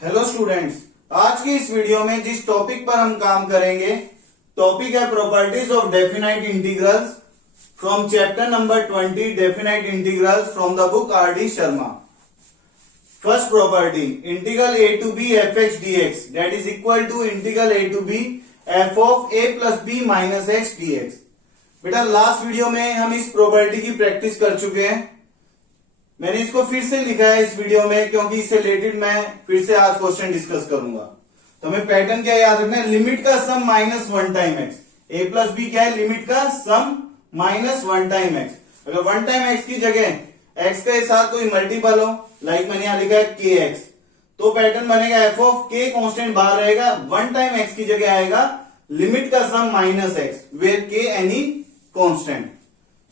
Hello students, आज की इस वीडियो में जिस टॉपिक पर हम काम करेंगे टॉपिक है properties of definite integrals from chapter number 20 definite integrals from the book R D Sharma. First property integral a to b f x d x that is equal to integral a to b f of a plus b minus x d x. बेटा last video में हम इस property की practice कर चुके हैं। मैंने इसको फिर से लिखा है इस वीडियो में क्योंकि इससे रिलेटेड मैं फिर से आज क्वेश्चन डिस्कस करूंगा। तो हमें पैटर्न क्या याद रखना है, लिमिट का sum minus one time x. ए प्लस बी क्या है, लिमिट का sum minus one time x. अगर वन टाइम एक्स की जगह एक्स के साथ कोई मल्टीपल हो, लाइक मैंने यहां लिखा है के एक्स, तो पैटर्न बनेगा एफ ऑफ के कांस्टेंट बाहर रहेगा, वन टाइम एक्स की जगह आएगा लिमिट का सम माइनस एक्स वेयर के any constant.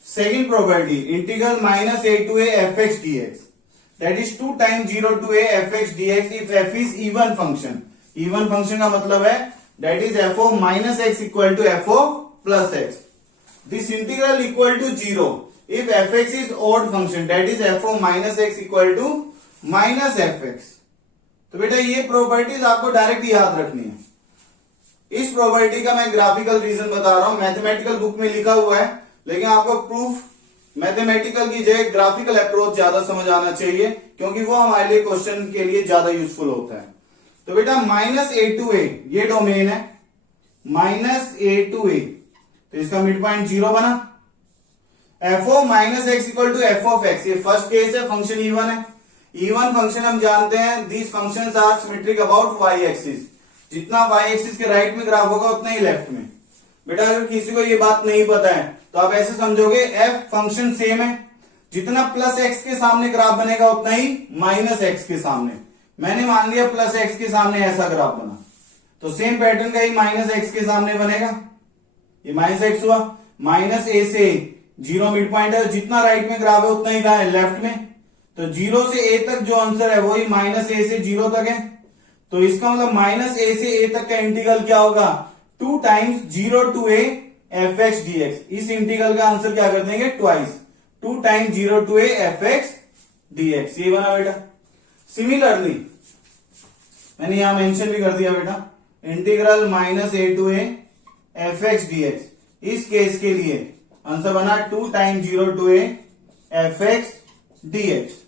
Second property, integral minus a to a fx dx, that is 2 times 0 to a fx dx if f is even function. Even function का मतलब है that is f of minus x equal to f of plus x. This integral equal to 0 if fx is odd function, that is f of minus x equal to minus fx. तो बेटा ये properties आपको direct याद रखनी है। इस property का मैं ग्राफिकल रीजन बता रहा हूं, मैथमेटिकल बुक में लिखा हुआ है, लेकिन आपको प्रूफ मैथमेटिकल की जगह ग्राफिकल अप्रोच ज्यादा समझ आना चाहिए क्योंकि वो हमारे लिए क्वेश्चन के लिए ज्यादा यूजफुल होता है। तो बेटा माइनस ए टू ए ये डोमेन है, माइनस ए टू ए, तो इसका मिड पॉइंट 0 बना। F of minus x equal to f of x, ये फर्स्ट केस है, फंक्शन इवन है। इवन फंक्शन हम जानते हैं these functions are symmetric about y axis, जितना वाई एक्सिस के राइट में ग्राफ होगा उतना ही लेफ्ट में। बेटा अगर किसी को ये बात नहीं पता है तो आप ऐसे समझोगे एफ फंक्शन सेम है, जितना प्लस एक्स के सामने ग्राफ बनेगा उतना ही माइनस एक्स के सामने। मैंने मान लिया प्लस एक्स के सामने ऐसा ग्राफ बना, तो सेम पैटर्न का ही माइनस एक्स के सामने बनेगा। ये माइनस एक्स हुआ, माइनस ए से 0 मिड पॉइंट है, जितना राइट में ग्राफ है उतना ही कहां है, लेफ्ट में। तो 0 से ए तक जो आंसर है वही माइनस ए से 0 तक है। तो इसका मतलब माइनस ए से ए तक का इंटीग्रल क्या होगा, 2 times 0 to a f x d x. इस इंटीग्रल का आंसर क्या कर देंगे, twice 2 times 0 to a f x d x. ये बना बेटा। सिमिलरली मैंने यहां मेंशन भी कर दिया बेटा, integral minus a to a f x d x, इस केस के लिए आंसर बना 2 times 0 to a f x d x.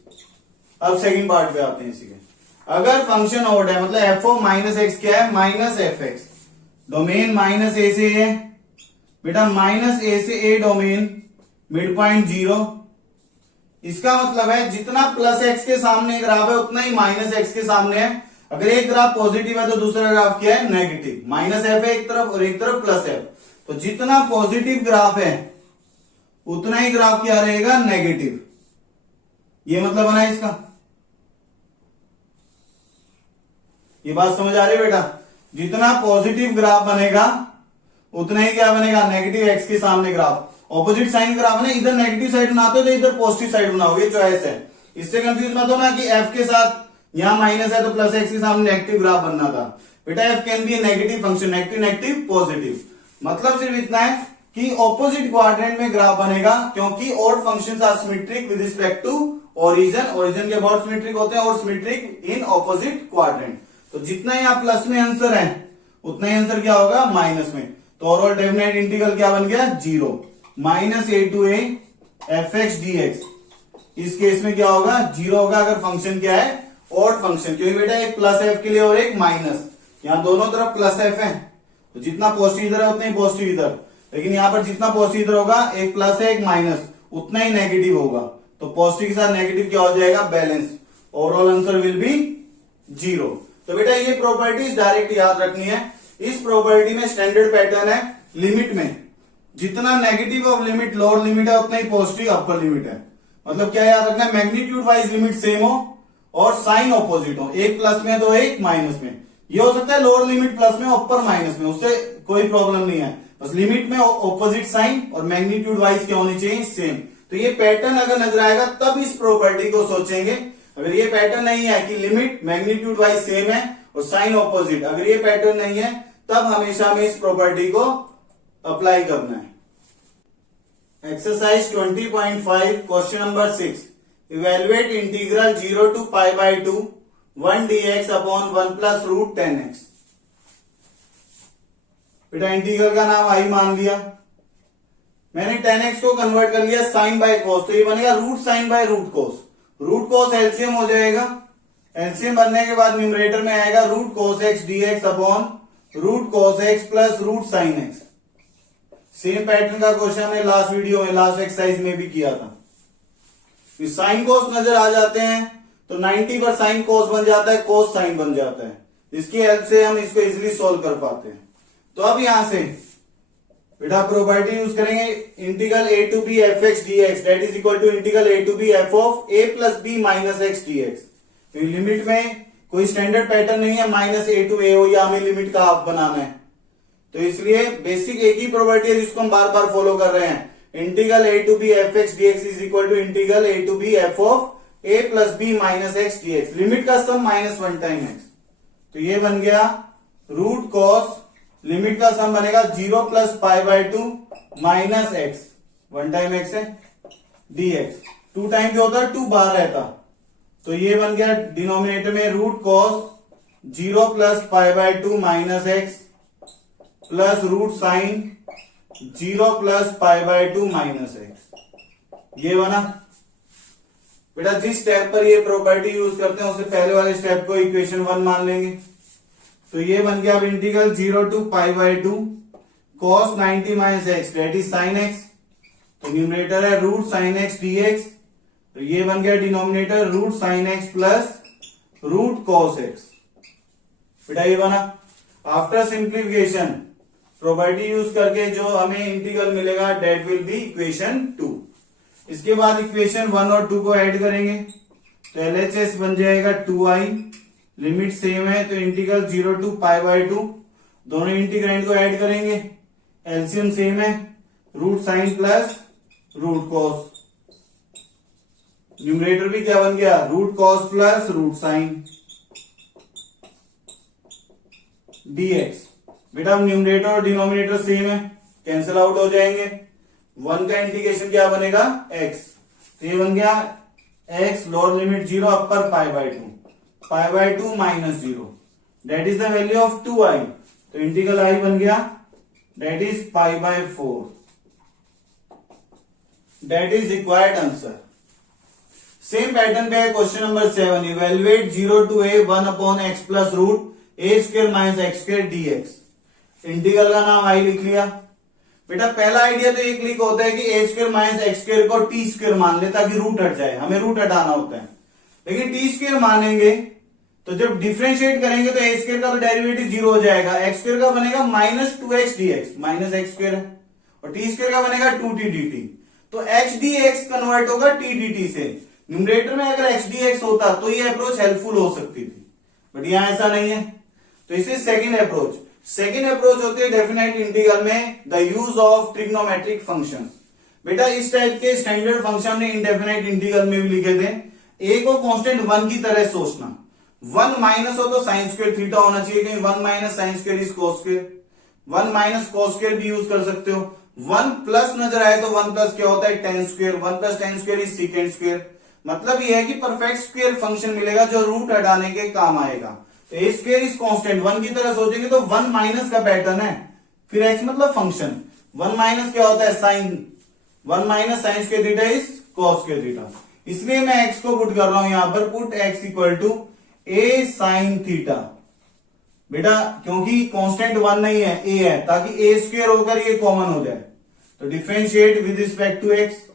अब सेकेंड पार्ट पे आते हैं इसी के। अगर फंक्शन ऑड है, मतलब एफ ऑफ माइनस एक्स क्या है, minus f x, domain minus a से है बेटा, माइनस ए से ए डोमेन, मिड पॉइंट 0। इसका मतलब है जितना प्लस एक्स के सामने ग्राफ है उतना ही माइनस एक्स के सामने है। अगर एक ग्राफ पॉजिटिव है तो दूसरा ग्राफ क्या है, नेगेटिव। माइनस एफ है एक तरफ और एक तरफ प्लस एफ, तो जितना पॉजिटिव ग्राफ है उतना ही ग्राफ क्या रहेगा, नेगेटिव। ये मतलब बना इसका। ये बात समझ आ रही है बेटा, जितना पॉजिटिव ग्राफ बनेगा उतना ही क्या बनेगा, नेगेटिव एक्स के सामने ग्राफ। ऑपोजिट साइन ग्राफ ने इधर नेगेटिव साइड बनाते हो तो इधर पॉजिटिव साइड बनाओ, ये चॉइस है। इससे कंफ्यूज मत होना कि एफ के साथ यहां माइनस है तो प्लस एक्स के सामने नेगेटिव ग्राफ बनना था। बेटा F can be A negative function, negative negative positive. मतलब सिर्फ इतना है कि ऑपोजिट क्वाड्रेंट में ग्राफ बनेगा क्योंकि odd functions are symmetric with respect to origin, origin के अबाउट सिमेट्रिक होते हैं और सिमेट्रिक इन ऑपोजिट क्वाड्रेंट। तो जितना यहाँ प्लस में आंसर है उतना ही आंसर क्या होगा, माइनस में। तो ओवरऑल डेफिनेट इंटीग्रल क्या बन गया, 0 minus a to a f x d x. इस केस में क्या होगा, 0 होगा अगर फंक्शन क्या है, ऑड फंक्शन, क्योंकि बेटा एक प्लस एफ के लिए और एक माइनस, यहां दोनों तरफ प्लस एफ है, तो जितना पॉजिटिव इधर है उतना ही पॉजिटिव इधर। लेकिन यहां पर जितना पॉजिटिव इधर होगा, एक प्लस है एक माइनस, उतना ही नेगेटिव होगा। तो पॉजिटिव के साथ नेगेटिव क्या हो जाएगा, balance. Overall answer will be 0। तो बेटा ये प्रॉपर्टीज डायरेक्ट याद रखनी है। इस प्रॉपर्टी में स्टैंडर्ड पैटर्न है, लिमिट में जितना negative of limit lower limit है उतना ही पॉजिटिव अपर लिमिट है। मतलब क्या याद रखना है, मैग्नीट्यूड वाइज लिमिट सेम हो और साइन ऑपोजिट हो, एक प्लस में तो एक माइनस में। ये हो सकता है लोअर लिमिट प्लस में अपर माइनस में, उससे कोई प्रॉब्लम नहीं है, बस लिमिट में ऑपोजिट साइन और मैग्नीट्यूड वाइज क्या होनी चाहिए, सेम। तो ये पैटर्न अगर नजर आएगा तब इस प्रॉपर्टी को सोचेंगे। अगर ये पैटर्न नहीं है कि लिमिट मैग्नीट्यूड वाइज सेम है और साइन ऑपोजिट, अगर ये पैटर्न नहीं है तब हमेशा हमें इस प्रॉपर्टी को अप्लाई करना है। Exercise 20.5 question number 6, evaluate integral 0 to π/2 1 dx upon 1 plus root 10x। बेटा इंटीग्रल का नाम आई मान लिया, मैंने 10x को कन्वर्ट कर लिया साइन बाय कोस, तो ये बनेगा root sine by root cos. Root cos LCM हो जाएगा, एलसीएम बनने के बाद न्यूमरेटर में आएगा root cos x dx upon root cos x plus root sine x. Same pattern का क्वेश्चन हमने लास्ट वीडियो में, लास्ट एक्सरसाइज में भी किया था। साइन कोस नजर आ जाते हैं तो 90 पर साइन कोस बन जाता है, कोस साइन बन जाता है, इसकी हेल्प से हम इसको इजिली सोल्व कर पाते हैं। तो अब यहां से बेटा प्रॉपर्टी यूज करेंगे, integral a to b f x d x that is equal to integral a to b f of a plus b minus x d x. Limit में कोई स्टैंडर्ड पैटर्न नहीं है, माइनस ए टू ए हो या हमें limit का half banana है, तो इसलिए बेसिक एक ही प्रॉपर्टी है जिसको हम बार बार फॉलो कर रहे हैं। Integral a to b f x d x is equal to integral a to b f of a plus b minus x d x, limit का सम माइनस 1 टाइम एक्स। तो ये बन गया रूट कॉस, लिमिट का सम बनेगा 0 plus pi by 2 minus x, 1 time x है D x. 2 time क्या होता है, 2 बाहर रहता, तो ये बन गया डिनोमिनेटर में root cos 0 plus pi by 2 minus x plus root sine 0 plus pi by 2 minus x. ये बना। बेटा जिस स्टेप पर ये प्रॉपर्टी यूज करते हैं उससे पहले वाले स्टेप को इक्वेशन 1 मान लेंगे, तो ये बन गया अब integral 0 to pi by 2 cos 90 minus x that is sine x, तो न्यूमरेटर है root sine x d x, तो ये बन गया denominator root sine x plus root cos x. बेटा ये बना। आफ्टर सिंप्लीफिकेशन प्रॉपर्टी यूज करके जो हमें इंटीग्रल मिलेगा दैट विल बी इक्वेशन 2। इसके बाद इक्वेशन 1 और 2 को ऐड करेंगे तो एलएचएस बन जाएगा 2i, लिमिट सेम है तो इंटीग्रल 0 टू पाई बाय 2, दोनों इंटीग्रेंड को ऐड करेंगे, एलसीएम सेम है root sine plus root cos, numerator भी क्या बन गया root cos plus root sine dx. बेटा न्यूमरेटर और डिनोमिनेटर सेम है, कैंसिल आउट हो जाएंगे, 1 का इंटीग्रेशन क्या बनेगा x, तो ये बन गया x lower limit 0 upper pi by 2 minus 0 that is the value of 2i, तो इंटीग्रल i बन गया that is pi by 4, that is required answer. Same pattern पे है question number 7, evaluate 0 to a 1 upon x plus root a square minus x square dx। Integral का नाम आई लिख लिया। बेटा पहला आइडिया तो ये क्लिक होता है कि a square minus x square को टी स्क्वायर मान ले ताकि रूट हट जाए, हमें रूट हटाना होता है, लेकिन टी स्क्वायर मानेंगे तो जब डिफरेंशिएट करेंगे तो a स्क्वायर का तो डेरिवेटिव 0 हो जाएगा, एक्स स्क्वायर का बनेगा minus 2x dx, minus x square है, और टी स्क्वायर का बनेगा 2t dt, तो h dx कन्वर्ट होगा t dt से। न्यूमरेटर में अगर h dx होता तो ये अप्रोच हेल्पफुल हो सकती थी, बट यहां ऐसा नहीं है, तो इसे सेकंड अप्रोच। सेकंड अप्रोच होती है डेफिनेट इंटीग्रल में the use of trigonometric functions. बेटा इस टाइप के स्टैंडर्ड फंक्शन ने इंडेफिनेट इंटीग्रल में भी लिखे थे। ए को कांस्टेंट 1 की तरह सोचना, 1 माइनस हो तो साइन स्क्वायर थीटा होना चाहिए, क्योंकि 1 minus sine square is cos square, 1 minus cos square भी यूज कर सकते हो। 1 प्लस नजर आए तो 1 प्लस क्या होता है ten square, 1 plus tan square is secant square. मतलब यह है कि परफेक्ट स्क्वायर फंक्शन मिलेगा जो रूट हटाने के काम आएगा। तो ए स्क्वायर इज कांस्टेंट, 1 की तरह सोचेंगे तो 1 माइनस का पैटर्न है, फिर x मतलब फंक्शन, 1 माइनस क्या होता है sine, 1 minus sine square theta is cos square theta, इसलिए मैं x को पुट कर रहा हूं यहां पर, put x equal to a sine theta. बेटा क्योंकि कांस्टेंट 1 नहीं है a है, ताकि a स्क्वायर होकर ये कॉमन हो जाए, तो differentiate with respect to x।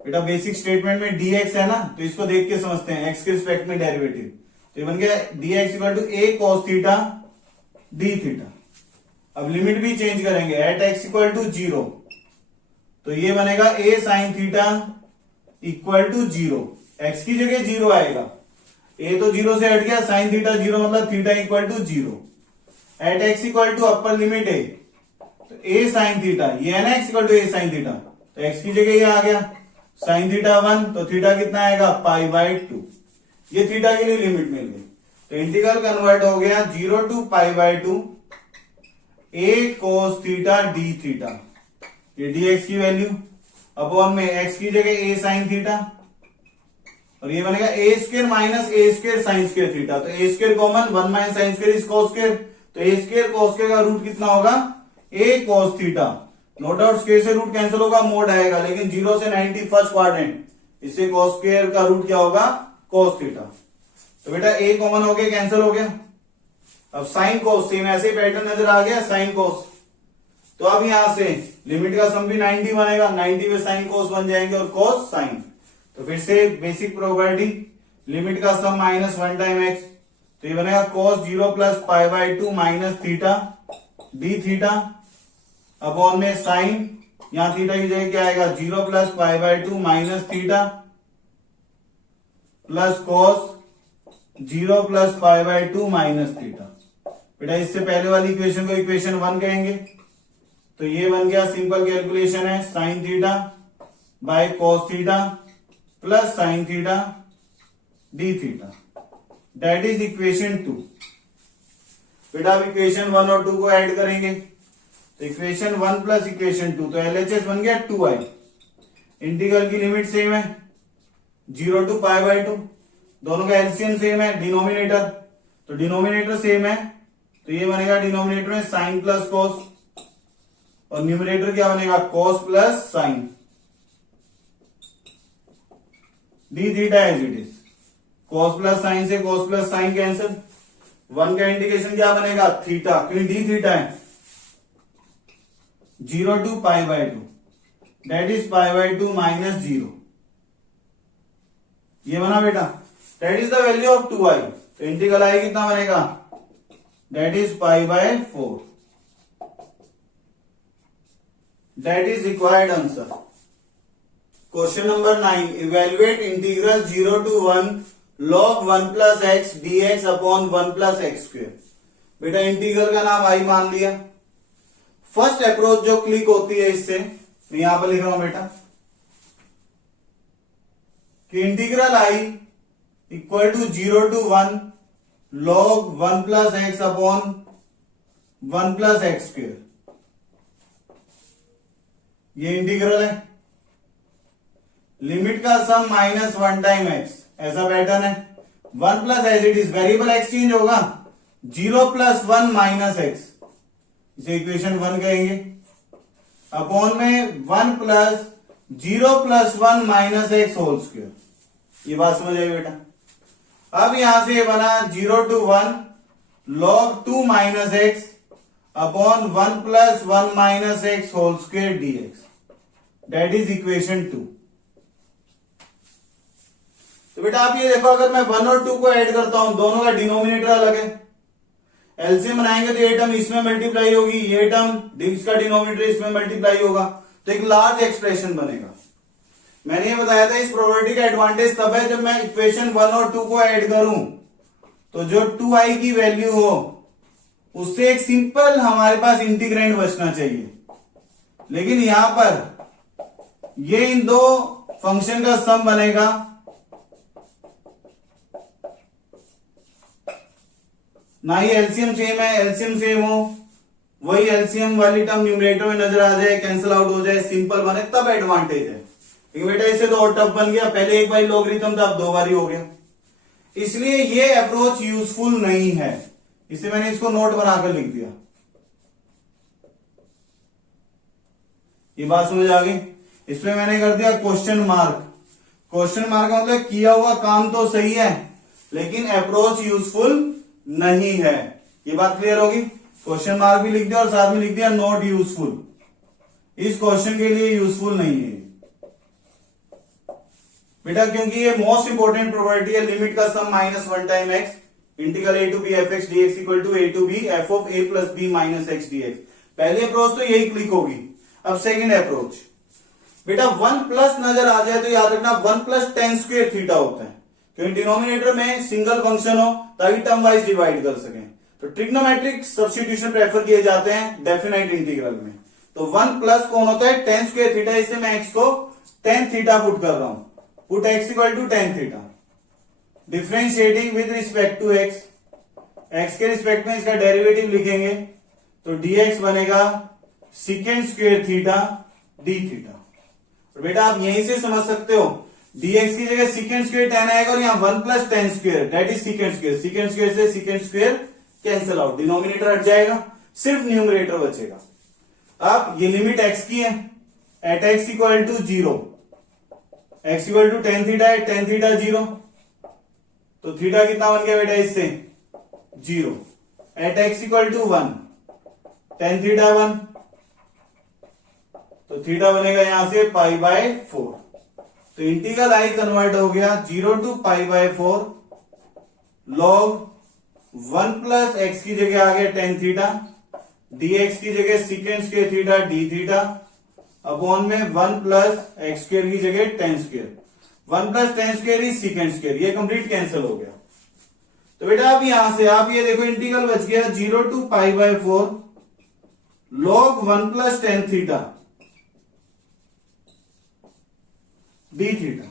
बेटा बेसिक स्टेटमेंट में dx है ना, तो इसको देख के समझते हैं x के रिस्पेक्ट में डेरिवेटिव, तो ये बन गया dx equal to a cos theta d theta. अब लिमिट भी चेंज करेंगे, एट x इक्वल टू 0, तो ये बनेगा a sine theta equal to 0, x की जगह 0 आएगा, a तो 0 से हट गया, साइन थीटा 0 मतलब theta equal to 0, at x equal to upper limit a, तो a साइन थीटा, ये है ना x equal to a sine theta, तो x की जगह ये आ गया साइन थीटा 1, तो थीटा कितना आएगा पाई बाय 2, ये थीटा के लिए लिमिट मिल गई, तो इंटीग्रल कन्वर्ट हो गया 0 to pi by 2 a cos theta d theta, ये dx की वैल्यू अपॉन में x की जगह a साइन थीटा और ये बनेगा a square minus a square sine square theta. तो a square common, 1 minus sine square is cos square, तो ए स्क्वायर कॉस स्क्वायर का रूट कितना होगा, a cos theta. No doubt square से root cancel होगा, मोड आएगा, लेकिन 0 से 90 फर्स्ट क्वाड्रेंट, इससे कॉस स्क्वायर का रूट क्या होगा, कॉस थीटा। तो बेटा ए कॉमन हो गया, कैंसिल हो गया। अब साइन कॉस, सेम ऐसे पैटर्न नजर आ गया, साइन कॉस। तो अब यहां से लिमिट का सम भी 90 बनेगा, 90 में साइन कॉस बन जाएंगे और कॉस साइन। तो फिर से बेसिक प्रॉपर्टी, लिमिट का सम माइनस 1 टाइम एक्स, तो ये बनेगा cos 0 plus pi by 2 minus theta d theta upon में साइन, यहां थीटा की जगह क्या आएगा, 0 plus pi by 2 minus theta plus cos 0 plus pi by 2 minus theta. बेटा इससे पहले वाली इक्वेशन को इक्वेशन 1 कहेंगे, तो ये बन गया, सिंपल कैलकुलेशन है, sine theta by cos theta plus sine theta d theta, that is equation 2। बेटा अब इक्वेशन 1 और 2 को ऐड करेंगे, तो इक्वेशन 1 प्लस इक्वेशन 2, तो एलएचएस बन गया 2i। इंटीग्रल की लिमिट सेम है, 0 टू पाई बाई 2, दोनों का एलसीएम सेम है, डिनोमिनेटर, तो डिनोमिनेटर सेम है, तो ये बनेगा डिनोमिनेटर में साइन प्लस कॉस, और न्यूमरेटर क्या बनेगा, cos plus sine d theta as it is. Cos plus sine से कॉस प्लस साइन कैंसिल, 1 का इंडिकेशन क्या बनेगा, थीटा, क्योंकि डी थीटा है, 0 to pi by 2, that is pi by 2 minus 0, ये बना बेटा, that is the value of 2i। तो इंटीग्रल आई कितना बनेगा, that is pi by 4, that is required answer. Question number 9, evaluate integral 0 to 1 log 1 plus x d x upon 1 plus x square. बेटा integral का नाम I मान लिया, first approach जो click होती है इससे, मैं यहां पर लिख रहा हूं बेटा कि integral I equal to 0 to 1 log 1 plus x upon 1 plus x square, ये इंटीग्रल है। लिमिट का सम माइनस 1 टाइम एक्स, ऐसा पैटर्न है, 1 plus as it is, variable exchange होगा, 0 प्लस 1 माइनस एक्स, इसे इक्वेशन 1 कहेंगे, अपॉन में 1 plus 0 plus 1 minus x whole square. ये बात समझ आई बेटा। अब यहां से बना 0 to 1 log 2 minus x upon 1 plus 1 minus x whole square dx, that is equation 2। तो बेटा आप ये देखो, अगर मैं 1 और 2 को ऐड करता हूं, दोनों का डिनोमिनेटर अलग है, एलसीएम बनाएंगे तो ये टर्म इसमें मल्टीप्लाई होगी, ये टर्म इसका डिनोमिनेटर इसमें मल्टीप्लाई होगा, तो एक लार्ज एक्सप्रेशन बनेगा। मैंने ये बताया था इस प्रॉपर्टी का एडवांटेज तब है जब मैं इक्वेशन 1 और 2 को ऐड करूं, तो जो 2i की वैल्यू हो उससे एक सिंपल हमारे पास इंटीग्रेंड बचना चाहिए, लेकिन यहां पर ये इन दो फंक्शन का सम बनेगा, ना ही एलसीएम सेम है, एलसीएम सेम हो, वही एलसीएम वाली टर्म न्यूमरेटर में नजर आ जाए, कैंसिल आउट हो जाए, सिंपल बने, तब एडवांटेज है। लेकिन बेटा इससे तो और टफ बन गया, पहले एक बार लॉगरिथम था, अब 2 बार ही हो गया, इसलिए ये अप्रोच यूजफुल नहीं है, इसे मैंने इसको नोट बनाकर लिख दिया। ये बात समझ आ गई। इसमें मैंने कर दिया क्वेश्चन मार्क। क्वेश्चन मार्क का मतलब किया हुआ काम तो सही है लेकिन अप्रोच यूजफुल नहीं है, ये बात क्लियर होगी। क्वेश्चन मार्क भी लिख दिया और साथ में लिख दिया नॉट यूजफुल, इस क्वेश्चन के लिए यूजफुल नहीं है बेटा, क्योंकि ये मोस्ट इंपोर्टेंट प्रॉपर्टी है, लिमिट का sum minus 1 time x, integral a to b f x d x equal to a to b f of a plus b minus x d x. पहली approach तो यही click होगी। अब second approach, बेटा 1 plus नजर आ जाए तो याद रखना 1 प्लस टेन स्क्वायर थीटा होता है, क्योंकि डिनोमिनेटर में सिंगल फंक्शन हो ताकि टर्म वाइज डिवाइड कर सकें, तो ट्रिग्नोमेट्रिक सब्स्टिट्यूशन प्रेफर किए जाते हैं डेफिनाइट इंटीग्रल में। तो 1 प्लस कौन होता है, टेन स्क्वायर थीटा, इससे मैं एक्स को टेन थीटा पुट कर रहा हूं, put x equal to tan theta, differentiating with respect to x, x के रिस्पेक्ट में इसका डेरिवेटिव लिखेंगे तो dx बनेगा second square theta d theta. और बेटा आप यहीं से समझ सकते हो dx की जगह सीकेंड स्क्वायर टेन आएगा और यहाँ 1 plus tan square that is सीकेंड square, secant square से secant square cancel out, denominator हट जाएगा, सिर्फ न्यूमरेटर बचेगा। अब ये लिमिट x की है, at x equal to 0, x equal to tan theta है, टेन थीटा 0, तो थीटा कितना बन गया बेटा इससे 0, at x equal to 1, tan theta 1, तो थीटा बनेगा यहां से पाई बाय 4, तो इंटीग्रल आई कन्वर्ट हो गया 0 to pi by 4 log 1 plus x की जगह आ गया टेन थीटा, dx की जगह second square theta d theta upon में 1 प्लस एक्स स्क्वायर की जगह tan square, 1 plus tan square is सीकेंड square, ये कंप्लीट कैंसिल हो गया। तो बेटा अब यहां से आप ये देखो इंटीग्रल बच गया 0 to pi by 4 log 1 plus tan theta d theta.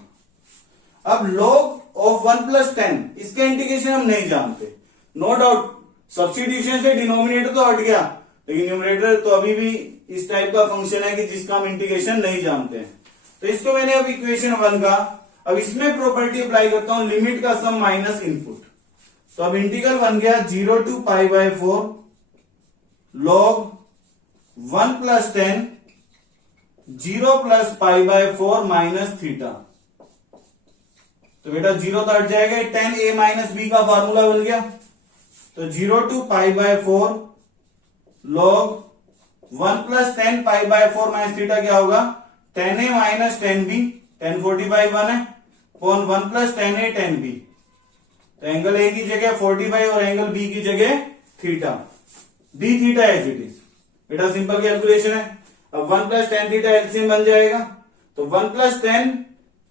अब log ऑफ 1 प्लस टेन इसका इंटीग्रेशन हम नहीं जानते, नो डाउट सब्स्टिट्यूशन से डिनोमिनेटर तो हट गया, लेकिन न्यूमरेटर तो अभी भी इस टाइप का फंक्शन है कि जिसका हम इंटीग्रेशन नहीं जानते हैं। तो इसको मैंने अब इक्वेशन 1 का, अब इसमें प्रॉपर्टी अप्लाई करता हूं लिमिट का सम माइनस इनपुट, तो अब इंटीग्रल बन गया 0 to pi by 4 log 1 plus tan 0 plus pi by 4 minus theta, तो बेटा 0 तो हट जाएगा, टेन ए माइनस बी का फॉर्मूला बन गया, तो 0 to pi by 4 log 1 plus tan pi by 4 minus theta क्या होगा, tan a minus tan b, tan 40 by 1 है, upon 1 plus tan a tan b, तो एंगल ए की जगह 40 बाई और एंगल बी की जगह theta, d theta as it is. बेटा सिंपल कैलकुलेशन है, अब 1 प्लस टेन थीटा एलसीएम बन जाएगा, तो 1 plus ten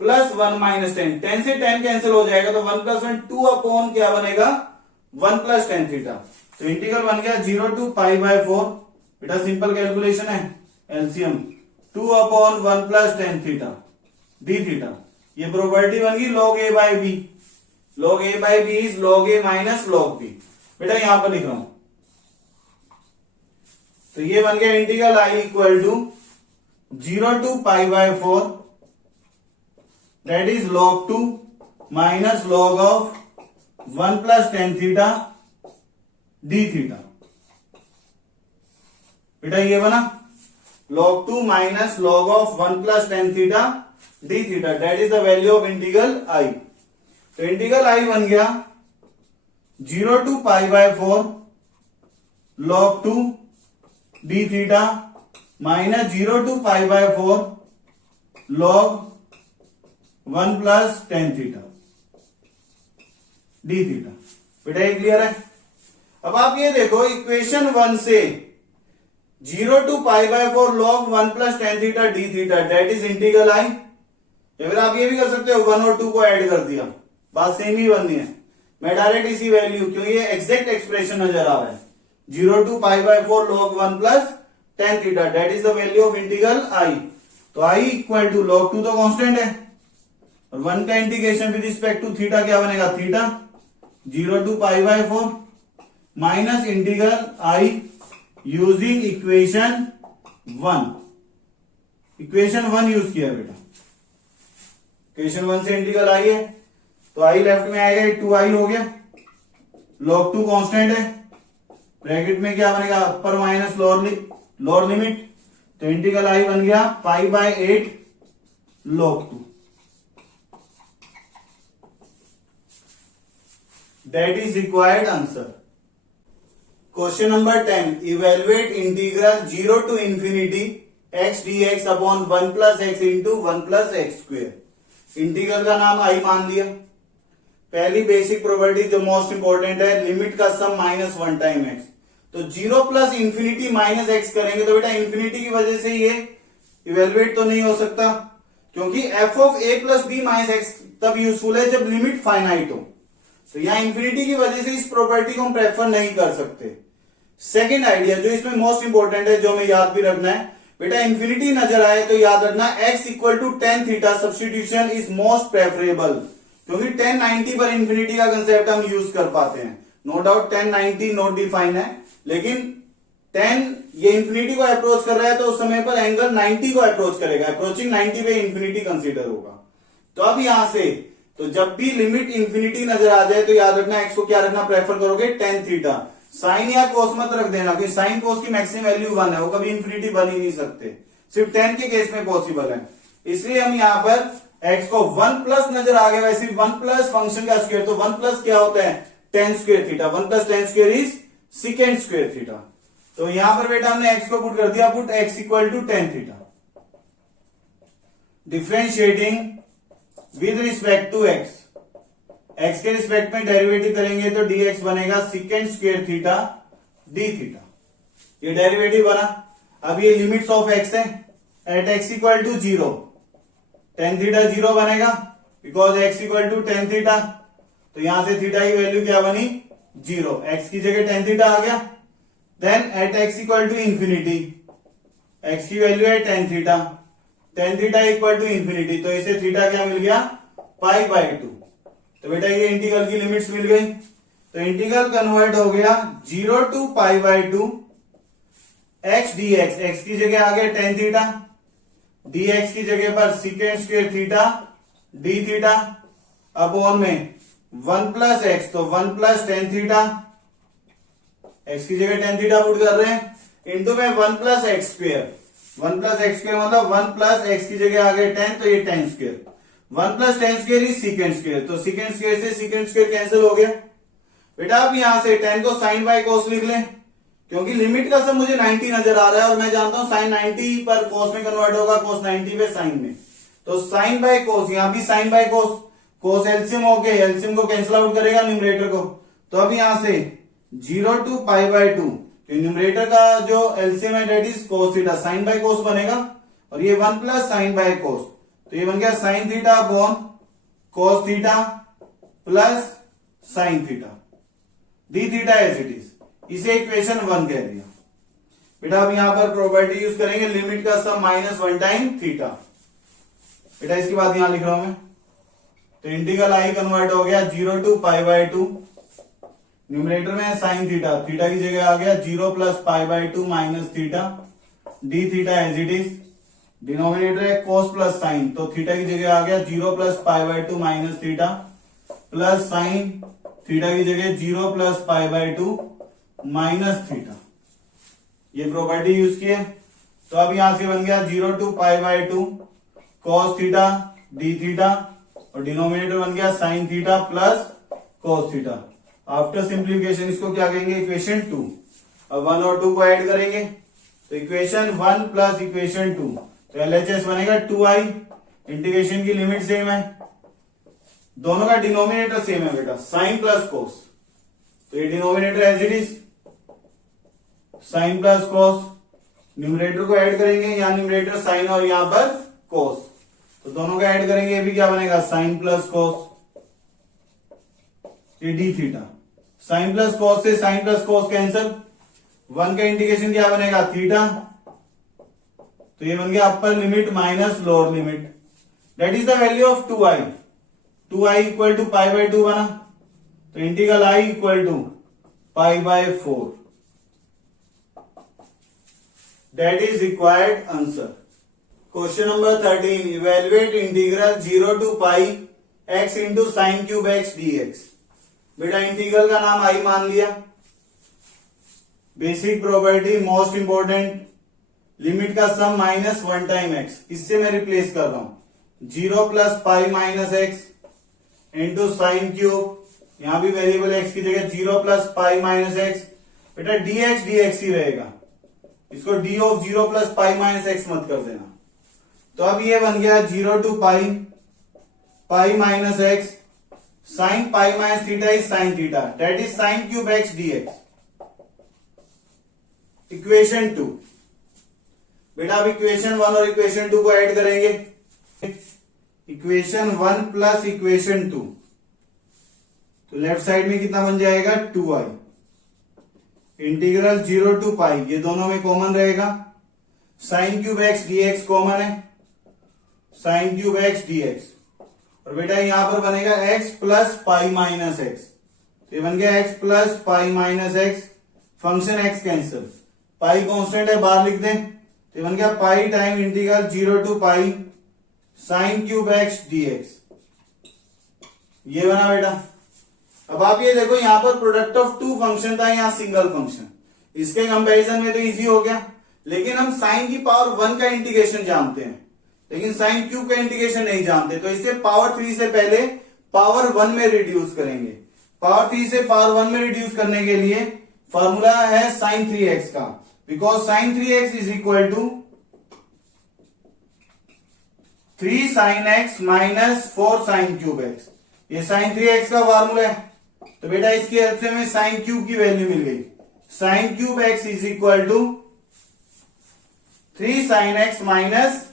plus 1 minus ten, ten से टेन कैंसिल हो जाएगा, तो 1 प्लस 1 2 अपॉन क्या बनेगा 1 प्लस टेन थीटा, तो इंटीग्रल बन गया 0 टू पाई बाय 4, बेटा सिंपल कैलकुलेशन है LCM 2 upon 1 plus tan theta d theta, ये प्रॉपर्टी बन गई log a by b, log a by b is log a minus log b, बेटा यहां पर लिख रहा हूं, तो ये बन गया integral I equal to 0 to pi by 4 that is log 2 minus log of 1 plus tan theta d theta, बेटा ये बना log 2 minus log of 1 plus tan theta d theta, that is the value of integral I. तो integral I बन गया 0 to pi by 4 log 2 d theta minus 0 to pi by 4 log 1 plus tan theta d theta, बेटा ये clear है। अब आप ये देखो इक्वेशन 1 से 0 to pi by 4 log 1 plus tan theta d theta that is integral I, या फिर आप ये भी कर सकते हो 1 और 2 को ऐड कर दिया, बात सेम ही बननी है, मैं डायरेक्ट इसी वैल्यू, क्योंकि ये एग्जैक्ट एक्सप्रेशन नजर आ रहा है 0 to pi by 4 log 1 plus tan theta that is the value of integral I, तो आई इक्वल टू log 2 तो कांस्टेंट है और 1 का integration with respect to theta क्या बनेगा theta, 0 to pi by 4 minus integral I using equation 1, equation 1 use किया बेटा, equation 1 से इंटीग्रल आई है, तो आई लेफ्ट में आएगा 2i हो गया, log 2 कांस्टेंट है, ब्रैकेट में क्या बनेगा अपर माइनस लोअर लिमिट, तो इंटीग्रल आई बन गया pi by 8 log 2, that is required answer. Question number 10, evaluate integral 0 to infinity x dx upon 1 plus x into 1 plus x square. Integral का नाम I मान लिया, पहली बेसिक प्रॉपर्टी जो most important है लिमिट का सम माइनस 1 टाइम एक्स, तो 0 plus infinity minus x करेंगे तो बेटा इंफिनिटी की वजह से ये इवेलुएट तो नहीं हो सकता, क्योंकि f of a plus b minus x तब यूजफुल है जब लिमिट फाइनाइट हो, तो यहां इंफिनिटी की वजह से इस प्रॉपर्टी को हम प्रेफर नहीं कर सकते। सेकेंड आइडिया जो इसमें मोस्ट इंपॉर्टेंट है, जो हमें याद भी रखना है बेटा, इंफिनिटी नजर आए तो याद रखना x equal to tan theta substitution is most preferable, क्योंकि 1090 पर इंफिनिटी का कंसेप्ट हम यूज कर पाते हैं, नो डाउट 1090 नोट डिफाइन है, लेकिन 10 ये इंफिनिटी को अप्रोच कर रहा है तो उस समय पर एंगल 90 को अप्रोच करेगा, अप्रोचिंग 90 पे इंफिनिटी कंसीडर होगा, तो अब यहां से तो जब भी लिमिट इंफिनिटी नजर आ जाए तो याद रखना एक्स को क्या रखना प्रेफर करोगे टेन थीटा। साइन या कोस मत रख देना क्योंकि साइन कोस की मैक्सिमम वैल्यू 1 है, वो कभी इंफिनिटी बन ही नहीं सकते, सिर्फ 10 के केस में पॉसिबल है। इसलिए हम यहाँ पर एक्स को 1 प्लस नजर आ गया, वैसे 1 प्लस फंक्शन का स्क्वायर, तो 1 प्लस क्या होता है 10 square theta, 1 plus 10 square is second square theta. तो यहां पर बेटा हमने एक्स को पुट कर दिया, put x equal to 10 theta. Differentiating with respect to x, x के रिस्पेक्ट में डेरिवेटिव करेंगे तो dx बनेगा second square theta d theta, ये डेरिवेटिव बना। अब ये लिमिट्स ऑफ एक्स है, at x equal to 0 tan theta 0 बनेगा because x equal to tan theta, तो यहां से थीटा की वैल्यू क्या बनी 0, एक्स की जगह टेन थीटा आ गया। Then at x equal to infinity, x की वैल्यू है tan theta equal to infinity, तो इसे थीटा क्या मिल गया पाई बाई 2। तो बेटा ये इंटीग्रल की लिमिट्स मिल गई, तो इंटीग्रल कन्वर्ट हो गया 0 to pi by 2 x d x, x की जगह आ गया टेन थीटा, डी एक्स की जगह पर second square theta d theta, upon में 1 प्लस एक्स, तो 1 प्लस टेन थीटा, एक्स की जगह टेन थीटा पुट कर रहे हैं, इंटू में 1 plus x square, 1 plus x square मतलब 1 प्लस एक्स की जगह आ गए 10, तो ये 10 square, 1 plus 10 square is second square, तो सेकेंड स्क्वायर से सेकेंड स्क्वायर कैंसिल हो गया। बेटा अब यहां से 10 को साइन बाय कोस लिख लें, क्योंकि लिमिट का सब मुझे 90 नजर आ रहा है और मैं जानता हूं साइन 90 पर कोस में कन्वर्ट होगा, कोस 90 पे साइन में, तो साइन बाय कोस, यहां भी sine by cos, cos LCM हो गया, एलसीएम को कैंसिल आउट करेगा न्यूमरेटर को, तो अब यहां से 0 टू पाई बाई 2, न्यूमरेटर का जो एलसीएम है that is cos theta, sine by cos बनेगा, और ये 1 प्लस साइन बाय कोस, तो ये बन गया sine theta upon cos theta plus sine theta d theta as it is, इसे इक्वेशन 1 कह दिया। बेटा अब यहां पर प्रॉपर्टी यूज करेंगे लिमिट का सम -1 टाइम थीटा। बेटा इसके बाद यहां लिख रहा हूं मैं, तो इंटीग्रल आई कन्वर्ट हो गया 0 टू पाई बाई 2, न्यूमरेटर में साइन थीटा, थीटा की जगह आ गया 0 plus pi by 2 minus theta d theta as it is, denominator है कोस प्लस साइन, तो थीटा की जगह आ गया 0 plus pi by 2 minus theta plus sine, theta की जगह 0 plus pi by 2 minus theta, ये प्रॉपर्टी यूज की है। तो अब यहां से बन गया 0 to pi by 2 cos theta d theta, और डिनोमिनेटर बन गया sine theta plus cos theta. After simplification इसको क्या कहेंगे इक्वेशन 2। अब 1 और 2 को ऐड करेंगे तो इक्वेशन 1 प्लस इक्वेशन 2, तो एलएचएस बनेगा 2i, इंटीग्रेशन की लिमिट सेम है, दोनों का डिनोमिनेटर सेम है बेटा, साइन प्लस कोस, तो ये denominator as it is sine plus cos, numerator को ऐड करेंगे, यहाँ न्यूमरेटर साइन और यहां पर कोस, तो दोनों का ऐड करेंगे, ये भी क्या बनेगा साइन प्लस कोस, ये d theta, sine plus cos से साइन प्लस कोस कैंसिल, 1 का इंटीग्रेशन क्या बनेगा थीटा, तो ये बन गया upper limit minus lower limit, that is the value of 2i equal to pi by 2 बना, तो integral i equal to pi by 4, that is required answer. Question number 13, evaluate integral 0 to pi x into sine cube x dx। बेटा integral का नाम i मान लिया, basic property most important, limit का sum -1 time x, इससे मैं replace कर रहा हूं 0 plus pi minus x into sine cube, यहां भी वेरिएबल x की जगह 0 प्लस पाई माइनस एक्स, बेटा dx ही रहेगा, इसको d of 0 plus pi minus x मत कर देना। तो अब ये बन गया 0 to pi minus x, sine pi minus theta is sine theta, that is sine cube x dx। Equation 2, बेटा अब इक्वेशन 1 और इक्वेशन 2 को ऐड करेंगे, इक्वेशन 1 प्लस इक्वेशन 2, तो लेफ्ट साइड में कितना बन जाएगा 2i, इंटीग्रल 0 टू पाई, ये दोनों में कॉमन रहेगा, sine cube x dx common है, साइन क्यूब एक्स dx, और बेटा यहां पर बनेगा x plus pi minus x, तो ये बन गया x plus pi minus x, function x cancel, pi constant है बाहर लिख दें, तो ये बन गया pi time integral 0 to pi sine cube x dx, ये बना बेटा। अब आप ये देखो यहां पर प्रोडक्ट ऑफ टू फंक्शन था, यहां सिंगल फंक्शन, इसके कंपैरिजन में तो इजी हो गया। लेकिन हम साइन की पावर 1 का इंटीग्रेशन जानते हैं, लेकिन साइन क्यूब का इंटीग्रेशन नहीं जानते, तो इसे पावर 3 से पहले पावर 1 में रिड्यूस करेंगे। पावर 3 से पावर 1 में रिड्यूस करने के लिए फॉर्मूला है साइन 3x का, because sine 3x is equal to 3 sine x minus 4 sine cube x. ये साइन 3x का फॉर्मूला है। तो बेटा इसकी हेल्प से हमें साइन क्यूब की वैल्यू मिल गई। Sine cube x is equal to 3 sine x minus